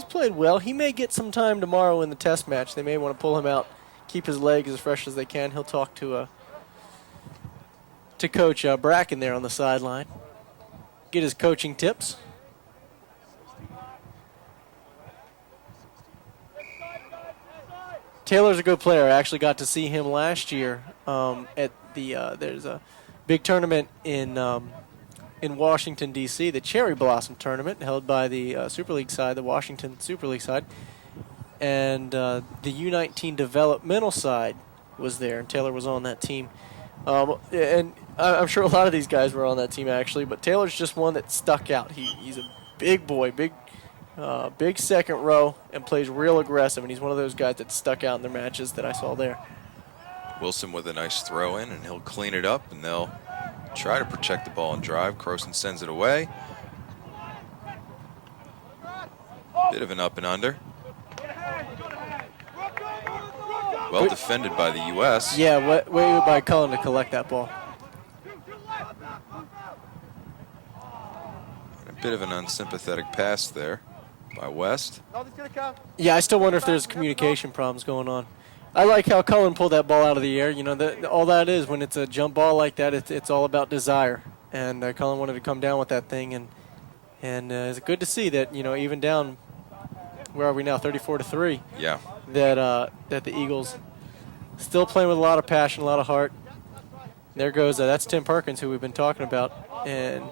played well. He may get some time tomorrow in the test match. They may want to pull him out, keep his legs as fresh as they can. He'll talk to Coach Bracken there on the sideline, get his coaching tips. Taylor's a good player. I actually got to see him last year at there's a big tournament in Washington, D.C., the Cherry Blossom Tournament held by the Super League side, the Washington Super League side. And the u19 developmental side was there, and Taylor was on that team. And I'm sure a lot of these guys were on that team, actually, but Taylor's just one that stuck out. He's a big boy, big second row, and plays real aggressive, and he's one of those guys that stuck out in the matches that I saw there. Wilson with a nice throw in, and he'll clean it up, and they'll try to protect the ball and drive. Croson sends it away. Bit of an up and under. Well defended by the U.S. Yeah, way by Cullen to collect that ball. A bit of an unsympathetic pass there by West. Yeah, I still wonder if there's communication problems going on. I like how Cullen pulled that ball out of the air. All that is, when it's a jump ball like that, it's all about desire. And Cullen wanted to come down with that thing, and it's good to see that, even down, where are we now, 34-3? Yeah. That the Eagles still playing with a lot of passion, a lot of heart. There goes, that's Tim Perkins, who we've been talking about. And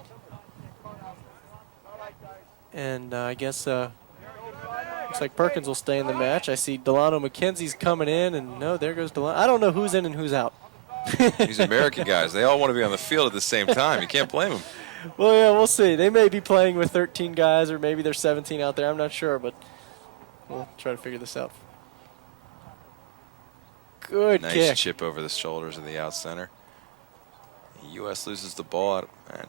And I guess looks like Perkins will stay in the match. I see Delano McKenzie's coming in, and no, there goes Delano. I don't know who's in and who's out. These American guys, they all want to be on the field at the same time. You can't blame them. Well, yeah, we'll see. They may be playing with 13 guys, or maybe there's 17 out there. I'm not sure, but we'll try to figure this out. Good nice kick. Chip over the shoulders of the out center. The U.S. loses the ball, and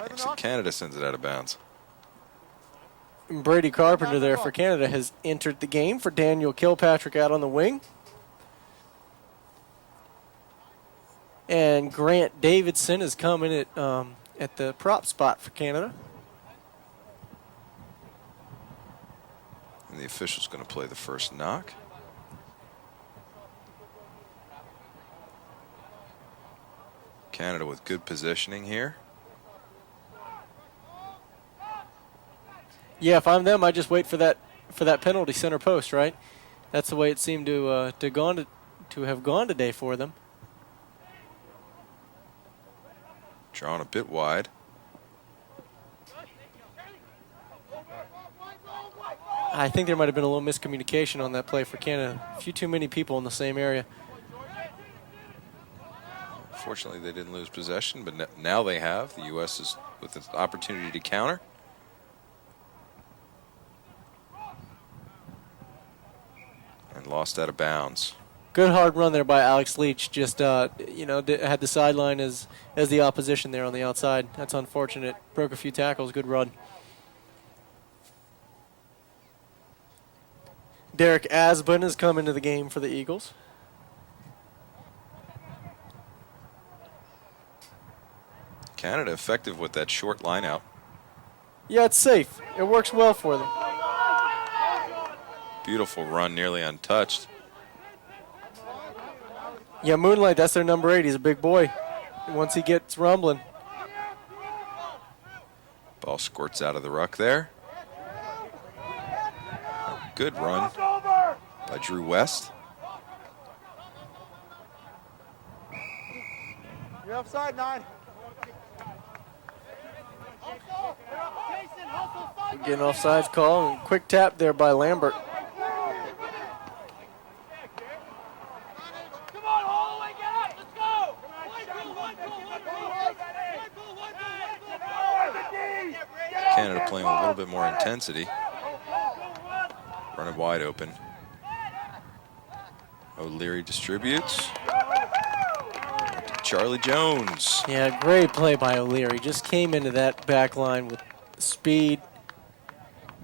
actually Canada sends it out of bounds. Brady Carpenter there for Canada has entered the game for Daniel Kilpatrick out on the wing. And Grant Davidson is coming at the prop spot for Canada. And the official's going to play the first knock. Canada with good positioning here. Yeah, if I'm them, I just wait for that penalty center post, right? That's the way it seemed to have gone today for them. Drawn a bit wide. I think there might have been a little miscommunication on that play for Canada. A few too many people in the same area. Fortunately, they didn't lose possession, but now they have. The U.S. is with an opportunity to counter. And lost out of bounds. Good hard run there by Alex Leach. Just had the sideline as the opposition there on the outside. That's unfortunate. Broke a few tackles. Good run. Derek Asbun has come into the game for the Eagles. Canada effective with that short line out. Yeah, it's safe. It works well for them. Beautiful run, nearly untouched. Yeah, Moonlight, that's their number 8. He's a big boy. Once he gets rumbling. Ball squirts out of the ruck there. Good run by Drew West. You're offside, 9. Getting offsides call, and quick tap there by Lambert. Canada playing with a little bit more intensity. Running wide open. O'Leary distributes. Charlie Jones. Yeah, great play by O'Leary. Just came into that back line with speed,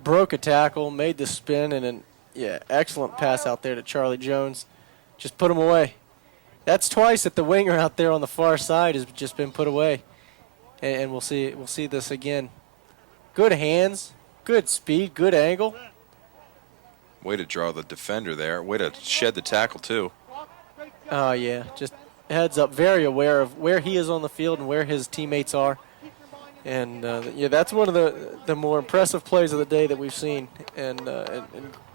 broke a tackle, made the spin, and then, yeah, excellent pass out there to Charlie Jones. Just put him away. That's twice that the winger out there on the far side has just been put away. And we'll see this again. Good hands, good speed, good angle. Way to draw the defender there. Way to shed the tackle, too. Oh, yeah, just heads up, very aware of where he is on the field and where his teammates are. And, yeah, that's one of the more impressive plays of the day that we've seen. And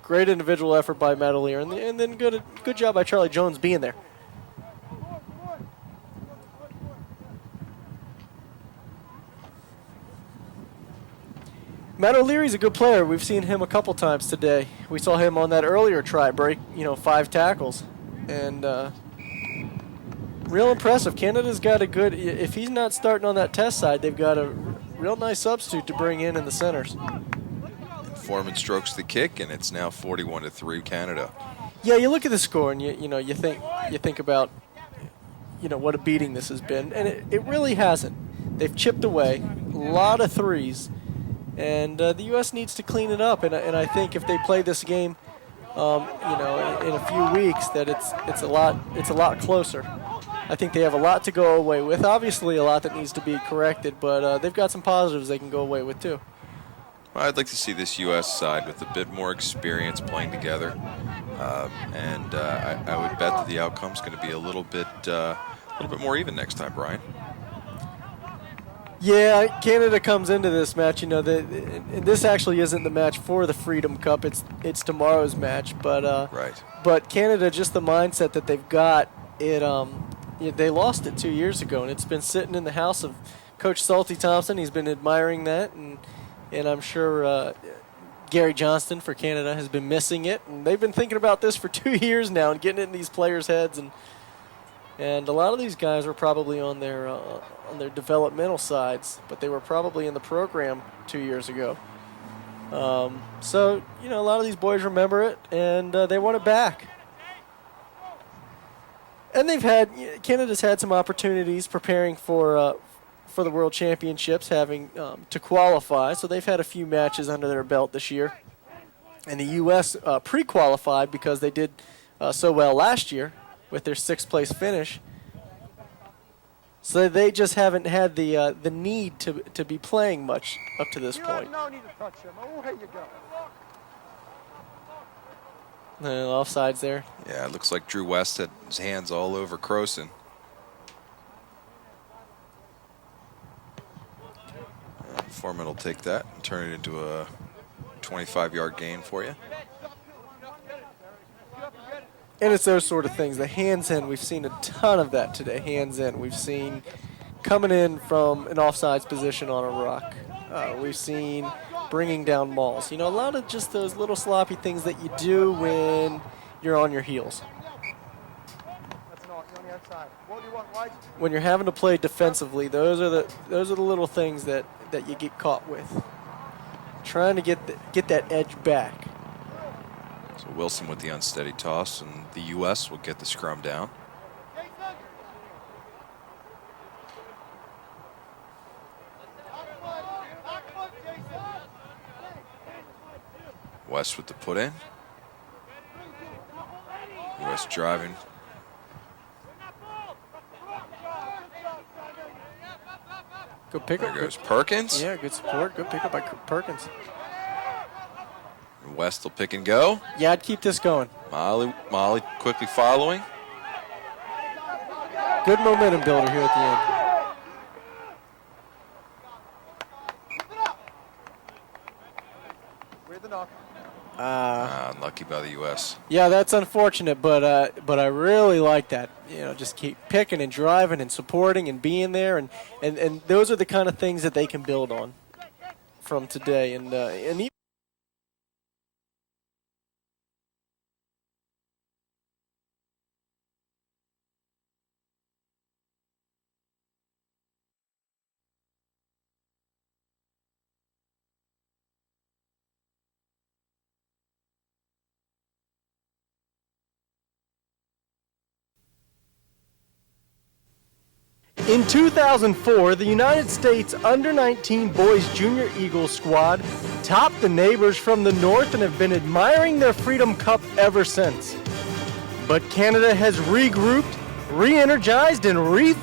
great individual effort by Matt O'Leary. And then good job by Charlie Jones being there. Matt O'Leary's a good player. We've seen him a couple times today. We saw him on that earlier try break, 5 tackles. And real impressive. Canada's got a good, if he's not starting on that test side, they've got a real nice substitute to bring in the centers. And Foreman strokes the kick, and it's now 41-3 Canada. Yeah, you look at the score and you think about what a beating this has been, and it really hasn't. They've chipped away a lot of threes. And the U.S. needs to clean it up, and I think if they play this game, in a few weeks, that it's a lot closer. I think they have a lot to go away with. Obviously, a lot that needs to be corrected, but they've got some positives they can go away with too. Well, I'd like to see this U.S. side with a bit more experience playing together, and I would bet that the outcome's going to be a little bit more even next time, Brian. Yeah, Canada comes into this match. This actually isn't the match for the Freedom Cup. It's tomorrow's match. But right. But Canada, just the mindset that they've got, they lost it 2 years ago, and it's been sitting in the house of Coach Salty Thompson. He's been admiring that, and and I'm sure Gary Johnston for Canada has been missing it. And they've been thinking about this for 2 years now and getting it in these players' heads. And a lot of these guys were probably on their developmental sides, but they were probably in the program 2 years ago. So, you know, a lot of these boys remember it, and they want it back. And Canada's had some opportunities preparing for the World Championships, having to qualify. So they've had a few matches under their belt this year. And the U.S. pre-qualified because they did so well last year with their 6th place finish. So they just haven't had the need to be playing much up to this point. No need to touch him. Oh, here you go. Offsides there. Yeah, it looks like Drew West had his hands all over Croson. Foreman will take that and turn it into a 25-yard gain for you. And it's those sort of things. The hands in, we've seen a ton of that today. Hands in. We've seen coming in from an offsides position on a rock. We've seen bringing down mauls. You know, a lot of just those little sloppy things that you do when you're on your heels. That's not. You're on the outside. What do you want, White? When you're having to play defensively, those are the little things that you get caught with. Trying to get that edge back. So Wilson with the unsteady toss, and the U.S. will get the scrum down. West with the put in. U.S. driving. Good pickup. There goes Perkins. Yeah, good support. Good pickup by Perkins. West will pick and go. Yeah, I'd keep this going. Molly quickly following. Good momentum builder here at the end. With the knock. Unlucky by the U.S. Yeah, that's unfortunate, but I really like that. You know, just keep picking and driving and supporting and being there, and those are the kind of things that they can build on from today. And even in 2004, the United States Under-19 Boys Junior Eagles squad topped the neighbors from the north and have been admiring their Freedom Cup ever since. But Canada has regrouped, re-energized, and refocused.